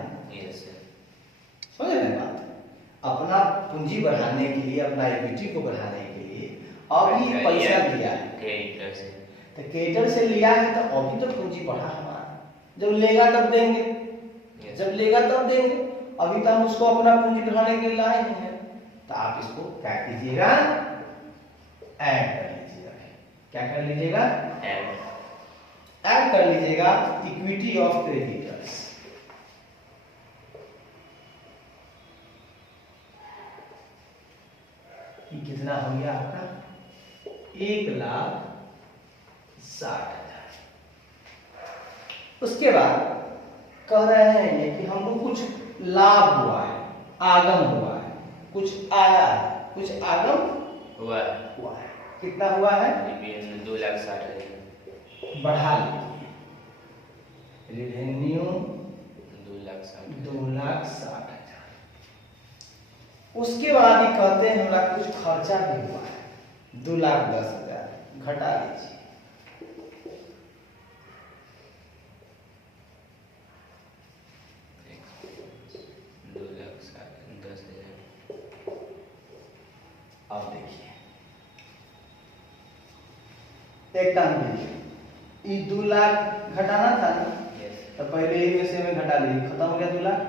समझ रहे हैं बात, अपना पूंजी बढ़ाने के लिए, अपना इक्विटी को बढ़ाने के लिए अभी पैसा लिया है क्रेडिटर से। तो क्रेडिटर से लिया है तो अभी तो पूंजी बढ़ा हमारा, जब लेगा तब देंगे, जब लेगा तब देंगे, अभी तो हम उसको अपना पूंजी बढ़ाने के लिए लाए हैं। तो आप इसको क्या कीजिएगा, ऐड कर लीजिएगा। क्या कर लीजिएगा, ऐड कर लीजिएगा इक्विटी ऑफ क्रेडिटर्स। ये कितना हो गया आपका, 1,60,000। उसके बाद कह रहे हैं ये कि हमको कुछ लाभ हुआ है, आगम हुआ है, कुछ आया है, कुछ आगम हुआ है। कितना हुआ है, 2,60,000 बढ़ा लीजिए, रेवेन्यू 2,60,000। उसके बाद ही कहते हैं हमरा कुछ खर्चा भी हुआ है 2,10,000, घटा लीजिए। अब देखिए एक काम कीजिए, ये 2 लाख घटाना था ना, तो पहले ही में से में घटा लीजिए, खत्म हो गया 2 लाख।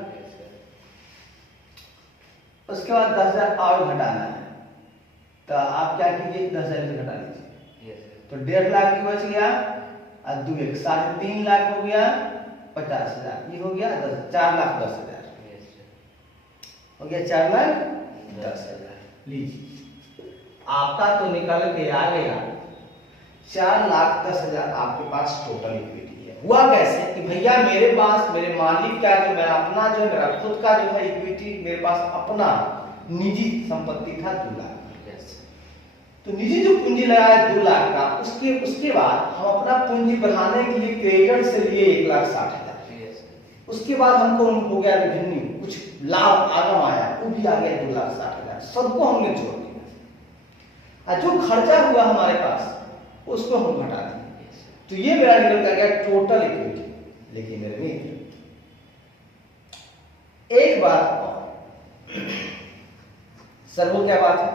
उसके बाद 10,000 और घटाना है, तो आप क्या कीजिए 10,000 से घटा लीजिए, तो 1.5 लाख की बच गया, और 2 1 3.5 लाख हो गया, 50,000, ये हो गया 4,10,000 हो गया, 4,10,000। लीजिए आपका तो निकल के आ गया 4,10,000 आपके पास टोटल इक्विटी है। हुआ कैसे कि भैया मेरे पास, मेरे मालिक का जो, मेरा अपना जो है, मेरा खुद का जो है इक्विटी, मेरे पास अपना निजी संपत्ति था 2 लाख। तो निजी जो पूंजी लगाया 2 लाख का, उसके बाद हम अपना पूंजी बढ़ाने के लिए क्रेडिटर से लिए 1,60,000। उसके बाद हमको हो गया रेवेन्यू, कुछ लाभ आगम आया, वो भी आ गया 2,60,000। सबको हमने जोड़ दिया, और जो खर्चा हुआ हमारे पास उसको हम घटा दें, तो ये मेरा निकल कर गया टोटल इक्विटी। लेकिन मेरे मित्र एक बात और, सर वो क्या बात है,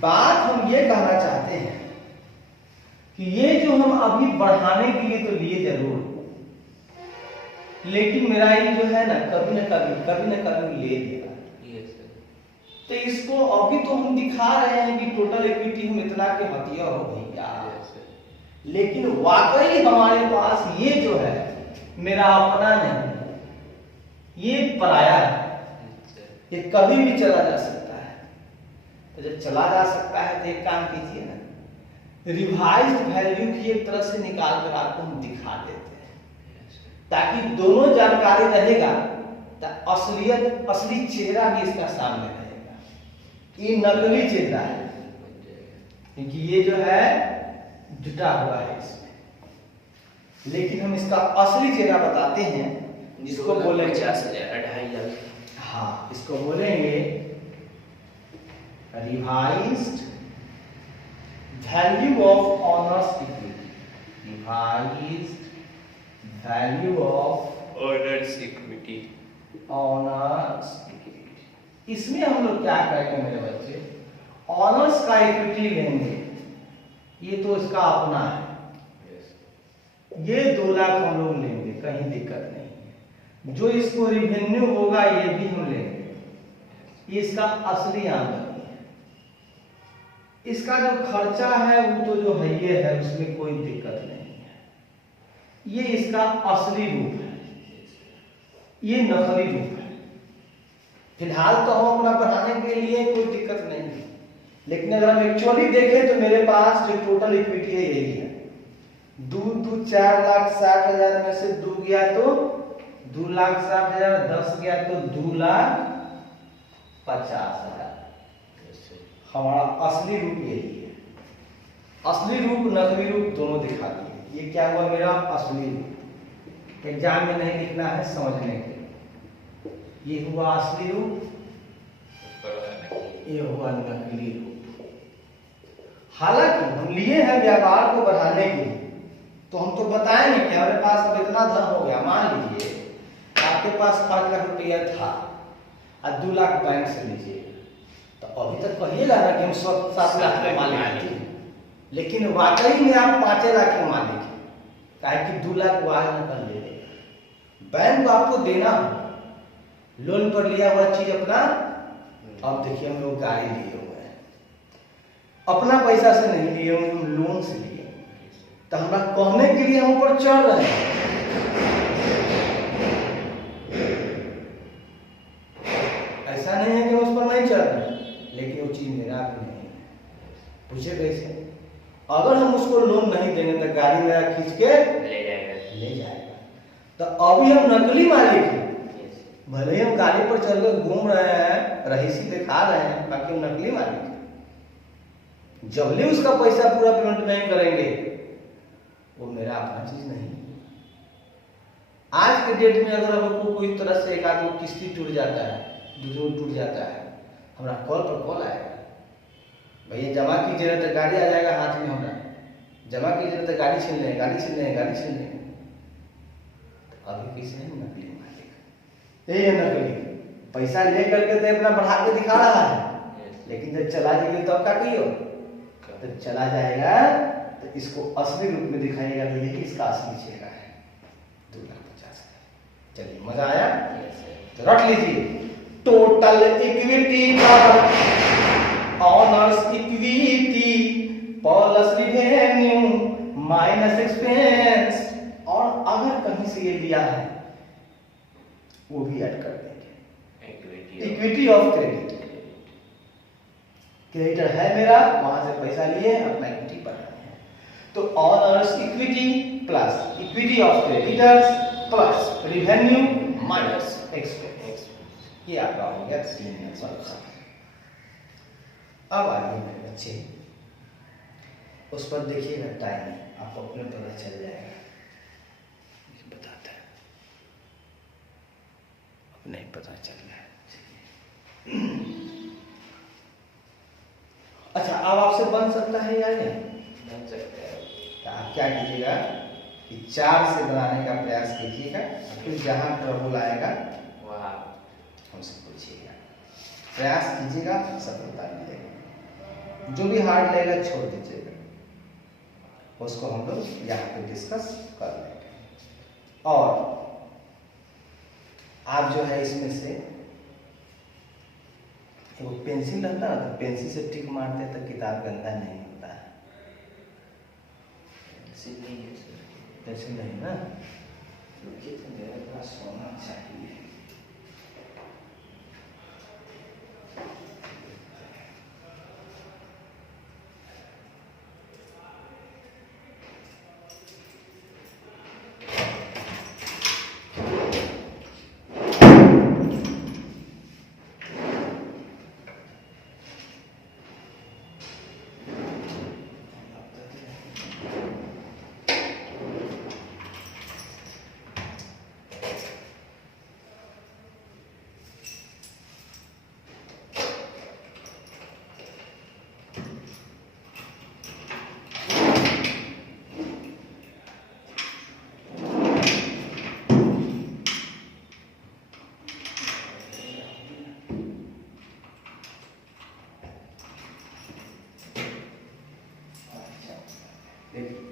बात हम ये कहना चाहते हैं कि ये जो हम अभी बढ़ाने के लिए तो लिए जरूर, लेकिन मेरा ये जो है ना कभी न कभी ले लेगा। तो इसको अभी तो हम दिखा रहे हैं कि टोटल इक्विटी हम इतना के हथिया हो भैया, लेकिन वाकई हमारे पास ये जो है मेरा अपना नहीं, ये पराया है, ये कभी भी चला जा सकता है। तो जब चला जा सकता है तो एक काम कीजिए ना, रिवाइज्ड वैल्यू की एक तरह से निकाल कर आपको हम दिखा देते हैं, ताकि दोनों जानकारी रहेगा, तो असली चेहरा भी इसका सामने रहेगा। ये नकली चेहरा है, क्योंकि ये जो है जुटा हुआ है इसमें, लेकिन हम इसका असली चेहरा बताते हैं, जिसको बोलेंगे 50,000, 2.5 लाख। हाँ, इसको बोलेंगे revised value of honours equity. Revised value of honours equity. Honours equity, इसमें हम लोग क्या करेंगे मेरे बच्चे, ऑनर्स का इक्विटी लेंगे, ये तो इसका अपना है, ये 2 लाख हम लोग लेंगे, कहीं दिक्कत नहीं है। जो इसको रिवेन्यू होगा ये भी हम लेंगे, ये इसका असली आमदनी है। इसका जो खर्चा है वो तो जो है ये है, उसमें कोई दिक्कत नहीं है। ये इसका असली रूप है, ये नकली रूप है। फिलहाल तो हम अपना बढ़ाने के लिए कोई दिक्कत नहीं है, लेकिन अगर हम एक्चुअली देखें तो मेरे पास जो टोटल इक्विटी है यही है। 4,60,000 में से 2 गया तो 2,60,000, 10 गया तो 2,50,000। हमारा असली रूप यही है। असली रूप नकली रूप दोनों दिखा दिए। ये क्या हुआ मेरा असली रूप, एग्जाम में नहीं लिखना है, समझने के। ये हुआ असली रूप, ये हुआ नकली रूप। हालांकि हम लिए हैं व्यापार को बढ़ाने के लिए, तो हम तो बताएंगे कि हमारे पास अब इतना धन हो गया। मान लीजिए आपके पास 5 लाख रुपया था और 2 लाख बैंक से लीजिए, तो अभी तक कहिएगा ना कि हम 7 लाख के मालिक थे, लेकिन वाकई में आप 5 लाख के मालिक हैं। काहे कि 2 लाख वो आज न कर ले लेगा। बैंक को आपको देना हो, लोन पर लिया हुआ चीज अपना। अब देखिए हम लोग गाड़ी लिए हुए हैं, अपना पैसा से नहीं लिए हुए, हम लोन से लिए। तो हमारा कहने के लिए हम ऊपर चढ़ रहे हैं। ऐसा नहीं है कि हम उस पर नहीं चढ़ रहे, लेकिन वो चीज मेरा भी नहीं है। पूछे कैसे? अगर हम उसको लोन नहीं देंगे तो गाड़ी मेरा खींच के ले जाएगा। तो अभी हम नकली मालिक हैं। भले हम गाड़ी पर चल कर घूम रहे हैं, रहीसी दिखा रहे हैं, बाकी हम नकली मालिक हैं। जबले उसका पैसा पूरा पेमेंट नहीं करेंगे, वो मेरा अपना चीज नहीं है। आज के डेट में अगर हमको कोई तरह से एक आदमी किस्ती टूट जाता है, दूसरों टूट जाता है, हमारा कॉल पर कॉल आएगा, भैया जमा कीजिए तो गाड़ी आ जाएगा हाथ में। हमारा जमा कीजिए तो गाड़ी छीन लें, गाड़ी छीन लें, गाड़ी छीन लें। अभी किसी ने नकली मालिक, ये नकली पैसा ले करके तो अपना बढ़ा के दिखा रहा है, लेकिन जब चला जाएगी तो क्या कहियो, तो चला जाएगा तो इसको असली रूप में दिखाएगा तो यही इसका असली चेहरा है। 2,50,000। चलिए, मजा आया? तो रख लीजिए, total equity honours equity plus revenue minus expense. और अगर कहीं से ये दिया है वो भी ऐड कर देंगे, इक्विटी ऑफ क्रेडिट। क्रेडिटर है मेरा, वहां से पैसा लिए अपना इक्विटी बढ़ा रहे हैं। तो honours equity plus equity of creditors plus revenue minus expense, ये आपका हो गया 3। अब आगे मेरे बच्चे उस पर देखिएगा, टाइम आपको अपने पता चल जाएगा, बताता है अपने ही पता चल रहा है। अच्छा, अब आपसे बन सकता है या नहीं? बन सकता है। तो आप क्या कीजिएगा कि 4 से बनाने का प्रयास कीजिएगा, फिर जहां ट्रबल आएगा वहाँ हमसे पूछिएगा, प्रयास कीजिएगा, सफलता मिलेगी। जो भी हार्ड लगेगा छोड़ दीजिएगा, उसको हम लोग यहाँ पे डिस्कस कर लेंगे। और आप जो है इसमें से वो पेंसिल रहता है, तो पेंसिल से टिक मारते तो किताब गंदा नहीं होता है। पेंसिल नहीं ना, ये तो मेरे पास होना चाहिए। देखिए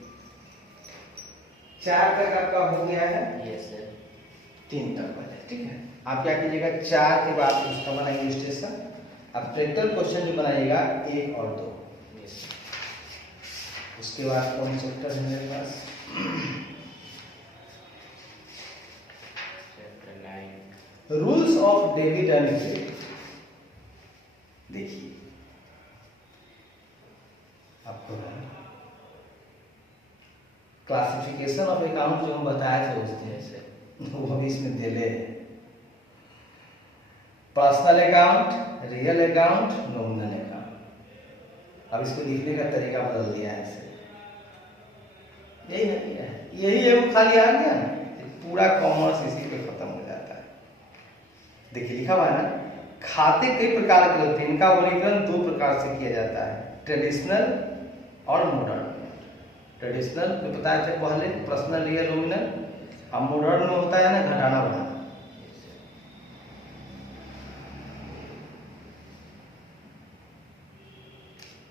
4 तक आपका हो गया है, यस सर। 3 तक बचा, ठीक है। आप क्या कीजिएगा, 4 के बाद उसका बनाइए स्टेशन। अब प्रैक्टिकल क्वेश्चन जो बनाइएगा 1 और 2। उसके बाद कौन चैप्टर है मेरे पास, chapter 9 rules of debit and credit. देखिए आपको क्लासिफिकेशन ऑफ अकाउंट जो हम बताए थे उस दिन से वो भी इसमें दे ले। Personal account, real account, nominal account. अब इसको लिखने का तरीका बदल दिया है इसे, यही है, यही है वो खाली आ गया ना, पूरा कॉमर्स इसी पे खत्म हो जाता है। देखिए लिखा हुआ है ना, खाते कई प्रकार के होते हैं, इनका वर्गीकरण दो प्रकार से किया जाता है, ट्रेडिशनल और मॉडर्न। ट्रेडिशनल में बताया था पहले, पर्सनल, रियल, नॉमिनल। अब मॉडर्न में होता है ना घटाना बढ़ाना।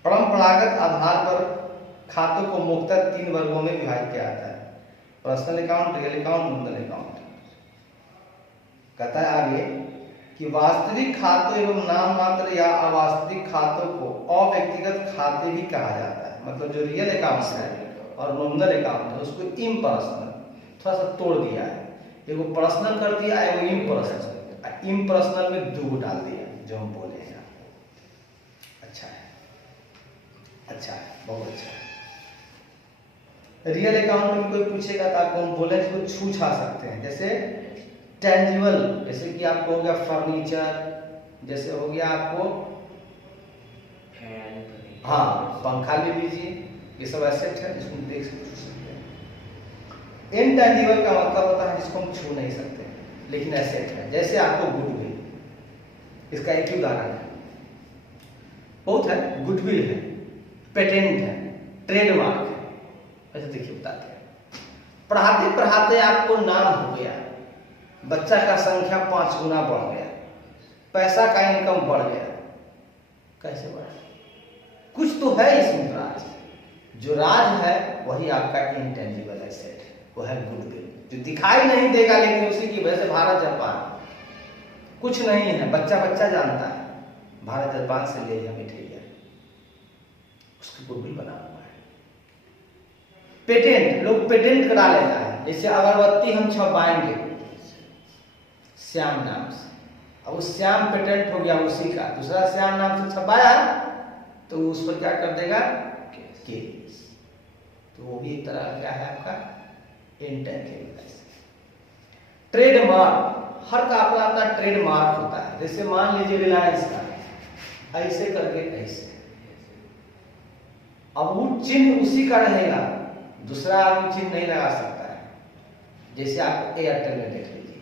परंपरागत आधार पर खातों को मुख्यतः 3 वर्गों में विभाजित किया जाता है, personal account, real account, nominal account. कहता है आगे कि वास्तविक खातों एवं नाम मात्र या अवास्तविक खातों को अव्यक्तिगत खाते भी कहा जाता है। मतलब जो रियल अकाउंट है और नॉमिनल अकाउंट है उसको इम्पर्सनल थोड़ा सा तोड़ दिया है, एगो पर्सनल कर दिया, एगो इम्पर्सनल। इम्पर्सनल में 2 डाल दिया जो हम बोले हैं। अच्छा है, अच्छा है, बहुत अच्छा है। रियल अकाउंट में कोई पूछेगा तो आपको हम बोले इसको छू छा सकते हैं, जैसे टेंजिबल, जैसे कि आपको हो गया फर्नीचर, जैसे हो गया आपको हाँ पंखा ले लीजिए, ये सब एसेट है जिसको देख सकते हैं। इनटेंजिबल का मतलब होता है जिसको हम छू नहीं सकते लेकिन एसेट है, जैसे आपको गुडविल, इसका एक ही उदाहरण है, बहुत है, गुडविल है, पेटेंट है, ट्रेडमार्क है। ऐसे देखिए बताते हैं। पढ़ाते पढ़ाते आपको नाम हो गया, बच्चा का संख्या 5 गुना बढ़ गया, पैसा का इनकम बढ़ गया। कैसे बढ़ा? कुछ तो है इसमें राज। जो राज है वही आपका इंटेंजिबल एसेट है, वो है गुडविल, जो दिखाई नहीं देगा लेकिन उसी की वजह से भारत जापान कुछ नहीं है, बच्चा बच्चा जानता है भारत जापान से ले लिया मिठाइया, उसकी गुडविल बना हुआ है। पेटेंट, लोग पेटेंट करा लेता है, जैसे अगरबत्ती हम छपाएंगे श्याम नाम से, अब उस श्याम पेटेंट हो गया उसी का, दूसरा श्याम नाम से छपाया तो उस पर क्या कर देगा केस। तो वो भी एक तरह क्या है आपका इंटेंजिबल। ट्रेडमार्क, हर का अपना अपना ट्रेडमार्क होता है, जैसे मान लीजिए रिलायंस का ऐसे करके ऐसे, अब वो चिन्ह उसी का रहेगा, दूसरा आदमी चिन्ह नहीं लगा सकता है। जैसे आप एयरटेल में देख लीजिए,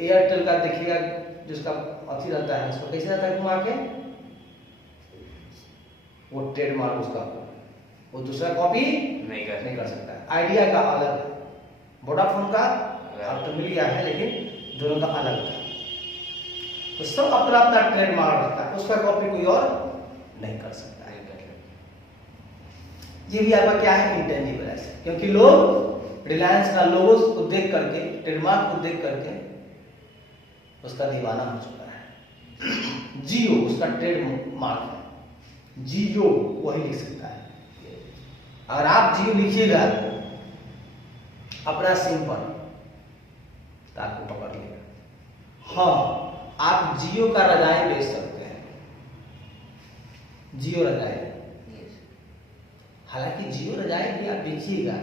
एयरटेल का देखिएगा जिसका अथी रहता है उसको कैसे रहता है घुमा के, वो ट्रेडमार्क उसका, वो दूसरा कॉपी नहीं कर सकता है। आइडिया का अलग है, वोडाफोन का अब तो मिल गया है लेकिन दोनों का अलग है। तो सब अपना अपना ट्रेडमार्क रहता है, उसका कॉपी कोई और नहीं कर सकता है। ये भी आपका क्या है इंटेंजिबल एसेट, क्योंकि लोग रिलायंस का लोगो को देख करके, ट्रेडमार्क को देख करके उसका दीवाना हो चुका है। जियो उसका ट्रेडमार्क है, जियो वही लिख सकता है। अगर आप जियो लिखिएगा अपना सिम पर तो आपको पकड़ लेगा। हाँ, आप जियो का रजाई बेच सकते हैं, जियो रजाई। हालांकि जियो रजाई भी आप बेचिएगा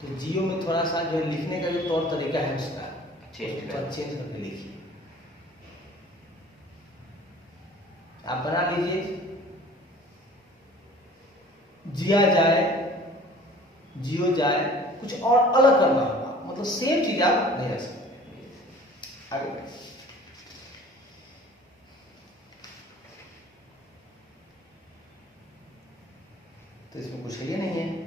तो जियो में थोड़ा सा जो लिखने का जो तौर तरीका है उसका चेंज करके लिखिए। आप बना लीजिए जिया जाए, जियो जाए, कुछ और अलग करना होगा, मतलब सेम चीज आप नहीं रख सकते। आगे तो इसमें कुछ ये नहीं है।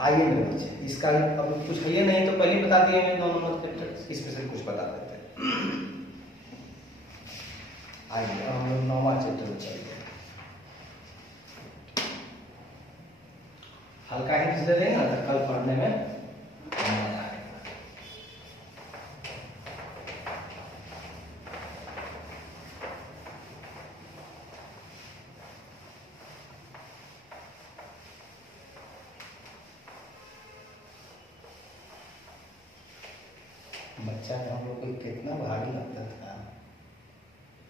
आइए मेरे बच्चे, इसका अब कुछ है ये नहीं तो पहले बता दिए मैं 9 नंबर के, इसमें से कुछ बता देते हैं। आइए अब हम लोग 9वां चैप्टर में चलते हैं। हल्का हिंट दे देंगे ना कल पढ़ने में मजा आएगा। बच्चा है, हम लोग को कितना भारी लगता था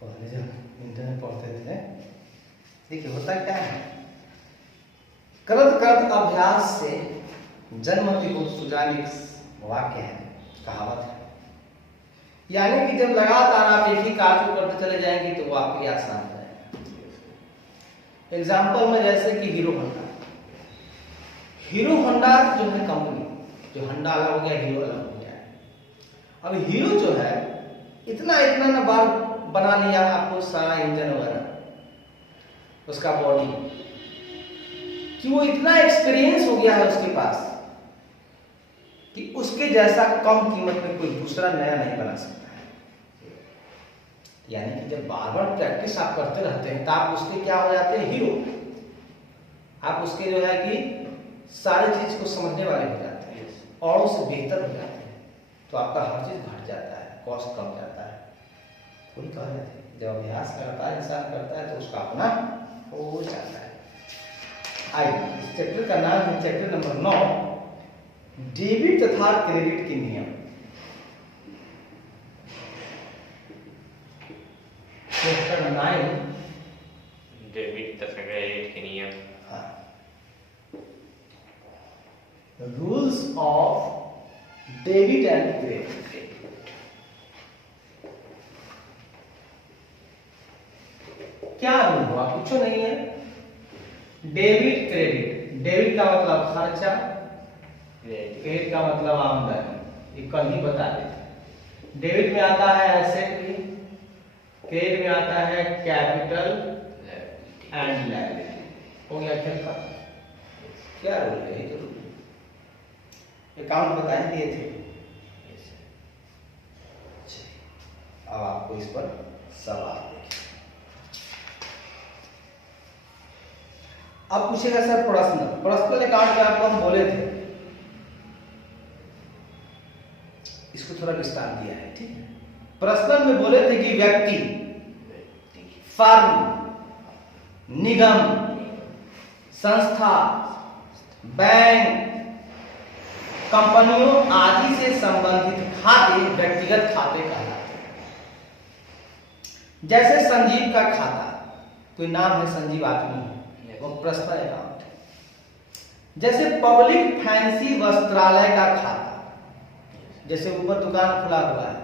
पहले जब इंटरनेट पढ़ते थे। देखिए होता क्या है, करत करत अभ्यास से जन्मति बुद्धि सुजान, एक वाक्य है, कहावत है। यानी कि जब लगातार आप एक ही कार्य को करते चले जाएंगे तो वो आपके लिए आसान हो जाएगा। एग्जाम्पल में जैसे कि हीरो होंडा, हीरो होंडा जो है कंपनी, जो होंडा अलग हो गया, हीरो अलग हो गया है। अब हीरो जो है इतना इतना ना बार बना लिया आपको सारा इंजन वगैरह, उसका बॉडी, कि वो इतना एक्सपीरियंस हो गया है उसके पास कि उसके जैसा कम कीमत में कोई दूसरा नया नहीं बना सकता है। यानी कि जब बार बार प्रैक्टिस आप करते रहते हैं तो आप उसके क्या हो जाते हैं, हीरो। आप उसके जो है कि सारी चीज को समझने वाले हो जाते हैं और उससे बेहतर हो जाते हैं, तो आपका हर चीज घट जाता है, कॉस्ट कम जाता है। कोई कहा जाता है जब अभ्यास करता है, इंसान करता है तो उसका अपना हो जाता है। आइए, इस चैप्टर का नाम है चैप्टर नंबर 9, डेबिट तथा क्रेडिट के नियम। चैप्टर 9, डेबिट तथा क्रेडिट के नियम। Rules of debit and credit. क्या रूल हुआ, कुछ नहीं है। डेबिट क्रेडिट, डेबिट का मतलब खर्चा, क्रेडिट का मतलब आमदनी, ये कल ही बता देते। डेबिट में आता है एसेट भी, क्रेडिट में आता है कैपिटल एंड लायबिलिटी। हो गया खेल का क्या रूल है, तो अकाउंट बताए दिए थे। अब आपको इस पर सवाल, अब पूछेगा सर पर्सनल अकाउंट में आपको हम बोले थे, इसको थोड़ा विस्तार दिया है, ठीक है। पर्सनल में बोले थे कि व्यक्ति, फर्म, निगम, संस्था, बैंक, कंपनियों आदि से संबंधित खाते व्यक्तिगत खाते कहलाते हैं। जैसे संजीव का खाता, कोई नाम है संजीव आदमी है, वो पर्सनल अकाउंट है। जैसे पब्लिक फैंसी वस्त्रालय का खाता, जैसे ऊपर दुकान खुला हुआ है,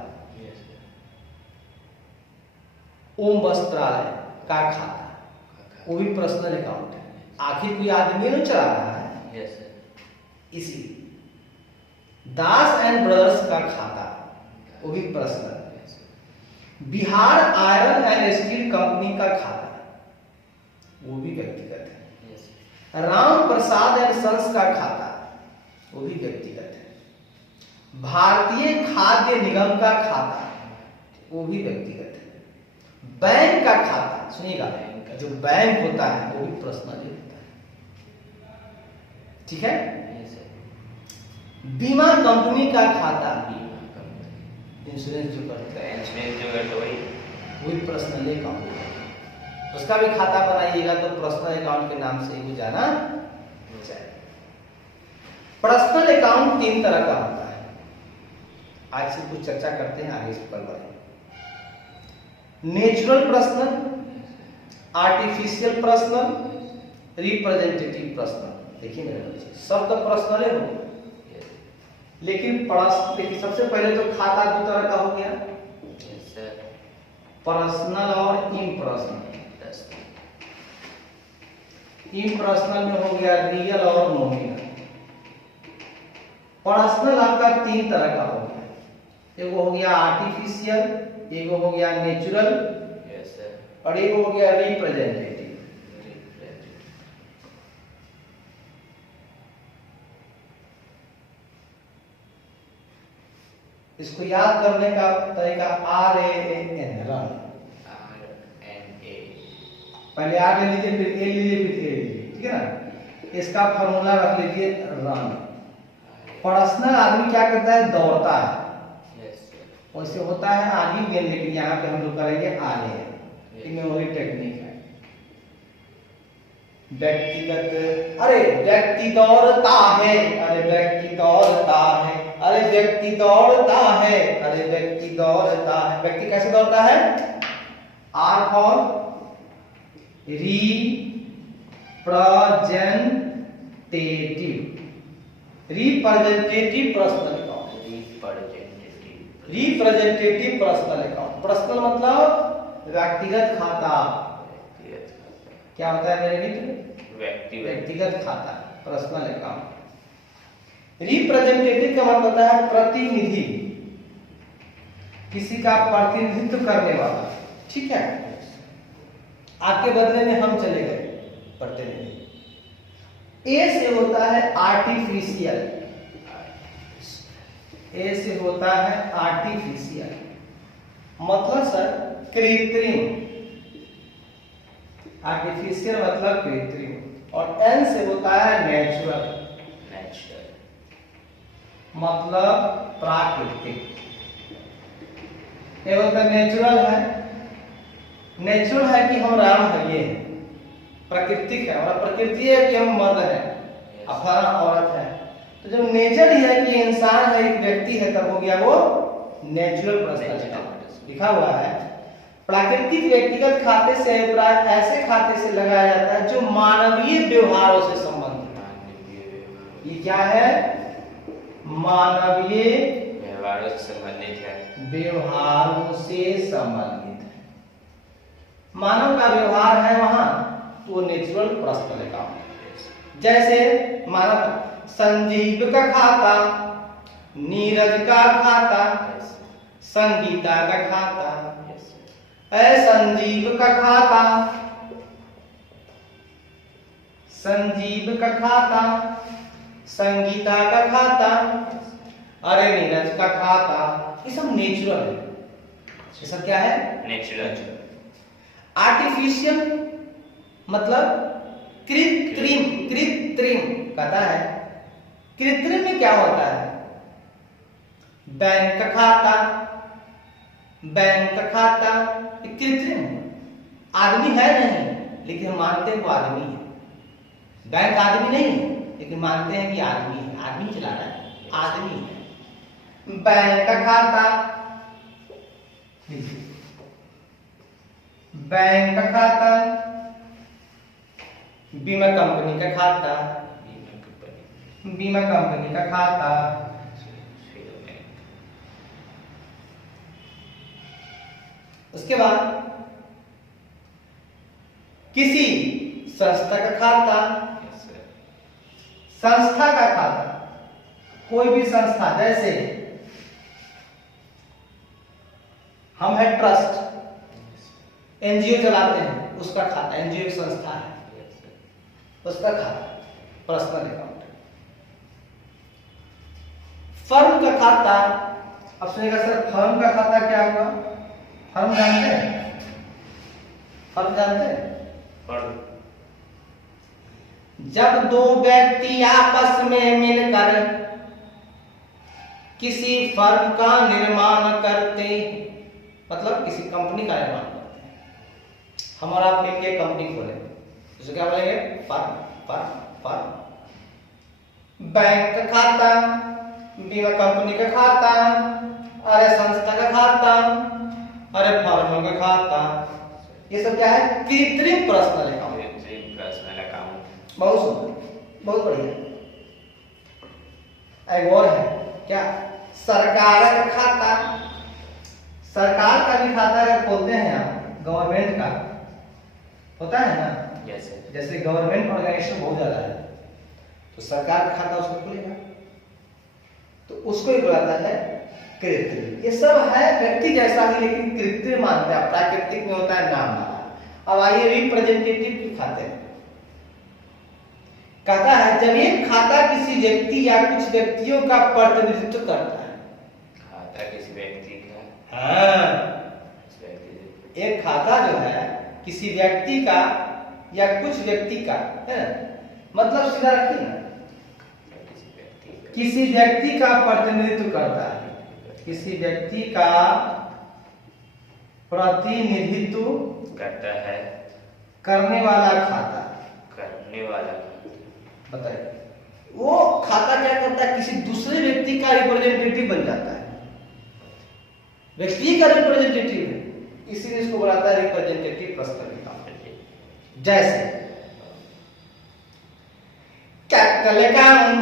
ओम वस्त्रालय का खाता, वो भी पर्सनल अकाउंट है। आखिर कोई आदमी नहीं चला रहा है, इसी दास एंड ब्रदर्स का खाता, वो भी personal. Bihar iron and steel company का खाता, वो भी व्यक्तिगत है। राम प्रसाद एंड सन्स का खाता, वो भी व्यक्तिगत है। भारतीय खाद्य निगम का खाता, वो भी व्यक्तिगत है। बैंक का खाता, सुनिएगा, जो बैंक होता है वो भी पर्सनल होता है, ठीक है। बीमा कंपनी का खाता, इंश्योरेंस जो करता है, इंश्योरेंस जो करता है वही पर्सनल अकाउंट है। उसका भी खाता बनाइएगा तो पर्सनल अकाउंट के नाम से ही जाना चाहिए। पर्सनल अकाउंट 3 तरह का होता है। आज से कुछ चर्चा करते हैं, आगे इस पर बढ़ेंगे। Natural personal, artificial personal, representative personal. देखिए मेरे बच्चे, सब तो पर्सनल हो, लेकिन सबसे पहले तो खाता 2 तरह का हो गया, पर्सनल और इम्पर्सनल। इम्पर्सनल में हो गया रियल और नॉमिनल। पर्सनल आपका 3 तरह का हो गया, एगो हो गया आर्टिफिशियल, एगो हो गया नेचुरल, और एगो हो गया रिप्रेजेंटेटिव। इसको याद करने का तरीका RAN, रन। पहले R ले लीजिए, फिर A लीजिए, फिर A लीजिए, ठीक है ना। इसका फॉर्मूला रख लीजिए रन। पर्सनल आदमी क्या करता है, दौड़ता है, वैसे होता है आगे गेंद, लेकिन यहाँ पे हम लोग करेंगे आगे, मेमोरी टेक्निक है। व्यक्तिगत, अरे व्यक्ति दौड़ता है, अरे व्यक्ति दौड़ता है, अरे व्यक्ति दौड़ता है, अरे व्यक्ति दौड़ता है। व्यक्ति कैसे दौड़ता है? R for representative, representative personal account, representative personal account. Personal मतलब व्यक्तिगत खाता। क्या होता है मेरे मित्र? व्यक्तिगत खाता, पर्सनल अकाउंट। रिप्रेजेंटेटिव का मतलब होता है प्रतिनिधि, किसी का प्रतिनिधित्व करने वाला। ठीक है, आपके बदले में हम चले गए प्रतिनिधि। ए से होता है आर्टिफिशियल, ए से होता है आर्टिफिशियल मतलब सर कृत्रिम, आर्टिफिशियल मतलब कृत्रिम। और एन से होता है नेचुरल, मतलब प्राकृतिक। ये होता है नेचुरल है, नेचुरल है कि हम राम है, ये प्राकृतिक है। और प्रकृति है कि हम मर्द है, अफरा औरत है। तो जब नेचर ही है कि इंसान है, एक व्यक्ति है, तब हो गया वो नेचुरल पर्सनल अकाउंट। लिखा हुआ है प्राकृतिक व्यक्तिगत खाते से अभिप्राय ऐसे खाते से लगाया जाता है जो मानवीय व्यवहारों से संबंधित। ये क्या है? मानवीय व्यवहारों से संबंधित है, व्यवहारों से संबंधित है। मानव का व्यवहार है वहां, तो नेचुरल पर्सनल अकाउंट। जैसे मानव संजीव का खाता, नीरज का खाता, संगीता का खाता, संजीव का खाता, संजीव का खाता, संगीता का खाता, अरे नीरज का खाता। ये सब नेचुरल है, ये सब क्या है? नेचुरल। आर्टिफिशियल मतलब कृत्रिम, कृत्रिम कहता है। कृत्रिम में क्या होता है? बैंक का खाता, बैंक का खाता कृत्रिम आदमी है नहीं, लेकिन मानते हैं वो आदमी है। बैंक आदमी नहीं है, लेकिन मानते हैं कि आदमी है, आदमी चला रहा है, आदमी है। बैंक का खाता, बैंक का खाता, बीमा कंपनी का खाता, बीमा कंपनी का खाता, उसके बाद किसी संस्था का खाता, संस्था का खाता, कोई भी संस्था, जैसे हम है ट्रस्ट, एनजीओ चलाते हैं, उसका खाता, एनजीओ एक संस्था है, उसका खाता पर्सनल अकाउंट। फर्म का खाता, अब सुनिएगा सर, फर्म का खाता क्या हुआ? फर्म जानते हैं? फर्म जानते हैं? जब दो व्यक्ति आपस में मिलकर किसी फर्म का निर्माण करते, मतलब किसी कंपनी का निर्माण करते हैं। हम और आप मिलकर कंपनी खोले, उसे क्या बोलेंगे? Firm, firm, firm. बैंक का खाता, बीमा कंपनी का खाता, अरे संस्था का खाता, अरे फर्म का खाता, ये सब क्या है? कृत्रिम पर्सनल अकाउंट। बहुत सुंदर, बहुत बढ़िया। एक और है क्या? सरकार का खाता। सरकार का भी खाता अगर खोलते हैं आप, गवर्नमेंट का होता है ना, जैसे गवर्नमेंट ऑर्गेनाइजेशन बहुत ज्यादा है, तो सरकार का खाता उसको खुलेगा, तो उसको ही बुलाता है कृत्रिम। ये सब है व्यक्ति जैसा ही, लेकिन कृत्रिम मानते हैं। प्राकृतिक में होता है नाम वाला। अब आइए रिप्रेजेंटेटिव के खाते में। कहता है जब एक खाता किसी व्यक्ति या कुछ व्यक्तियों का प्रतिनिधित्व करता है। खाता किसी व्यक्ति का, हाँ, एक खाता जो है किसी व्यक्ति का या कुछ व्यक्ति का है ना, मतलब सीधा रखिए ना, किसी व्यक्ति का प्रतिनिधित्व करता है, किसी व्यक्ति का प्रतिनिधित्व करता है, करने वाला खाता। करने वाला, बताइए वो खाता क्या करता है, किसी दूसरे व्यक्ति का रिप्रेजेंटेटिव बन जाता है, व्यक्ति का रिप्रेजेंटेटिव है, इसीलिए इसको बनाता है रिप्रेजेंटेटिव पर्सनल अकाउंट। जैसे कैपिटल अकाउंट,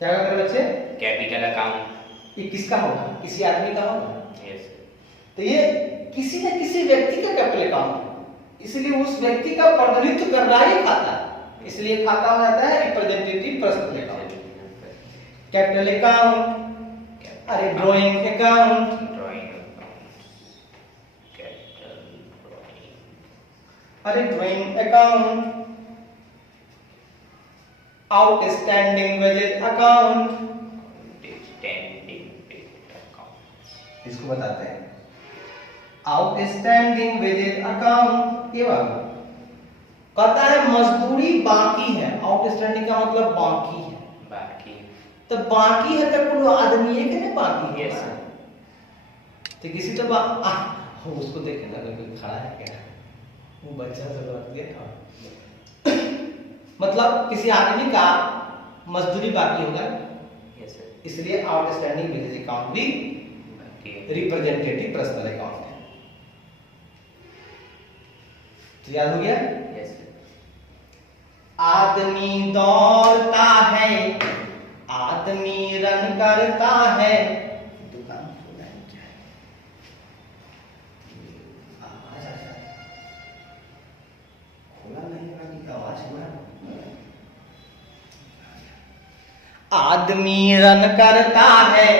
क्या करते बच्चे, कैपिटल अकाउंट। ये किसका होगा, किसी आदमी का होगा। यस। तो ये किसी न किसी व्यक्ति का कैपिटल अकाउंट है, इसलिए उस व्यक्ति का प्रतिनिधित्व कर रहा है खाता, इसलिए खाता हो जाता है representative personal account. Capital account, अरे ड्राइंग अकाउंट, अरे drawing account, outstanding wages account, इसको बताते हैं आउटस्टैंडिंग वेजेस अकाउंट। ये बात कहता है मजदूरी बाकी है, आउटस्टैंडिंग का मतलब बाकी है, बाकी तो बाकी है तो कोई आदमी है कि नहीं बाकी है। Yes. तो किसी तो उसको देखे ना कोई खड़ा है क्या, वो बच्चा सब रख दिया था मतलब किसी आदमी का मजदूरी बाकी होगा। Yes, sir. इसलिए आउटस्टैंडिंग वेजेस अकाउंट भी रिप्रेजेंटेटिव पर्सनल अकाउंट है। तो याद हो गया। Yes, sir. आदमी दौड़ता है, आदमी रन करता है, दुकान खोला है क्या, आवाज आ रहा है, खोला नहीं होगा कि आवाज हुआ। आदमी रन करता है,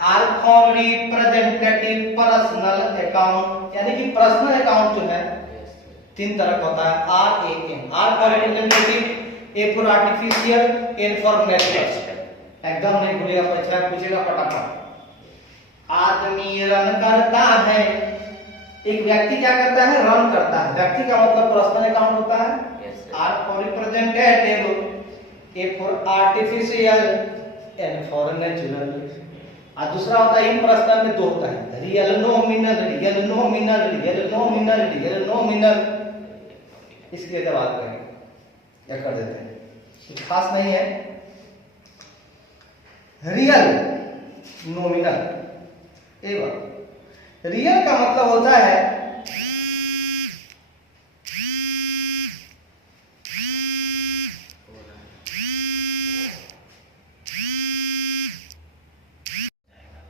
R for representative personal account, यानी कि पर्सनल अकाउंट जो है तीन तरह का होता है, R A N, R for representative, A for artificial, N for natural. एकदम नहीं भूलिएगा, परीक्षा पूछेगा फटाफट। आदमी रन करता है, एक व्यक्ति क्या करता है, रन करता है, व्यक्ति का मतलब पर्सनल अकाउंट होता है। R for representative, A for artificial, N for natural. और दूसरा होता है इम्पर्सनल में दो होता है, real nominal, real nominal, real nominal, real nominal. इसलिए जब बात करेंगे या कर देते हैं, कुछ खास नहीं है। रियल नॉमिनल, एवं रियल का मतलब होता है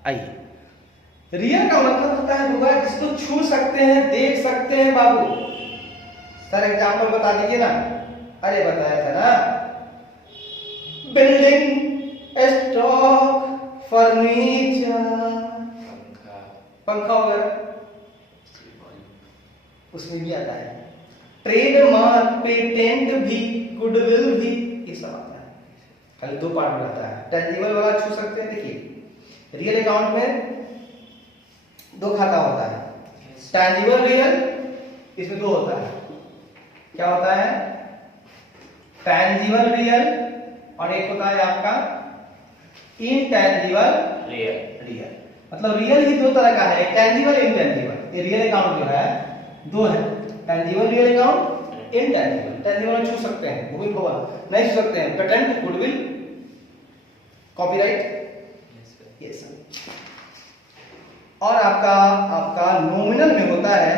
आइए, रियल का मतलब होता है लोग जिसको छू सकते हैं, देख सकते हैं। बाबू सर एग्जाम्पल बता दीजिए ना। अरे बताया था ना, बिल्डिंग, स्टॉक, फर्नीचर, पंखा वगैरह, उसमें भी आता है। ट्रेडमार्क, पेटेंट भी, गुडविल भी, ये सब आता है। खाली दो पार्ट में आता है। टेंजिबल वाला छू सकते हैं। देखिए रियल अकाउंट में दो खाता होता है, टेंजिबल रियल, इसमें दो होता है। क्या होता है, टेंजिबल रियल और एक होता है आपका इनटेंजिबल रियल। मतलब रियल ही दो तरह का है, टेंजिबल, इनटेंजिबल। ये रियल अकाउंट जो है दो है, tangible real account, intangible. Tangible छू सकते हैं, भूमि भवन नहीं छू सकते हैं, पेटेंट, गुडविल, कॉपीराइट, ये सब। और आपका नॉमिनल में होता है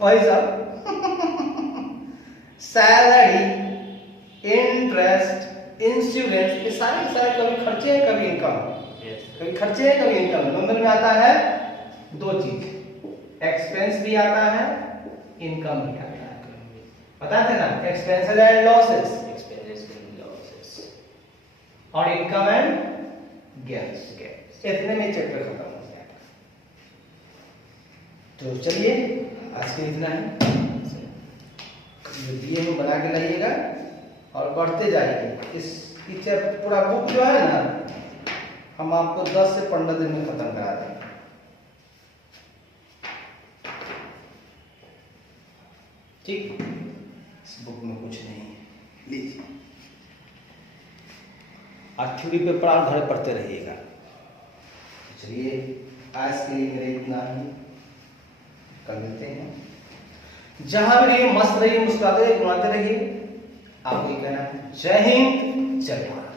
वही सब सैलरी, इंटरेस्ट, इंश्योरेंस, ये सारे कभी खर्चे हैं कभी इनकम, कभी खर्चे हैं कभी इनकम। नॉमिनल में आता है दो चीज, एक्सपेंस भी आता है, इनकम भी आता है। बताते ना, एक्सपेंसेस एंड लॉसेस, और इनकम एंड गेन्स। इतने में चैप्टर खत्म हो गया। तो चलिए आज के इतना है। दिए में बना के लाइएगा और बढ़ते जाइए। इस पूरा बुक जो है ना, हम आपको 10 से 15 दिन में खत्म करा देंगे। ठीक, इस बुक में कुछ नहीं है, लीजिए। आज थ्योरी पेपर आप घर पढ़ते रहिएगा। चलिए आज के लिए मेरे इतना ही, कर लेते हैं। जहां भी रहिए मस्त रहिए, मुस्कुराते रहिए, घुमाते रहिए। आपको ये कहना है। जय हिंद, जय भारत।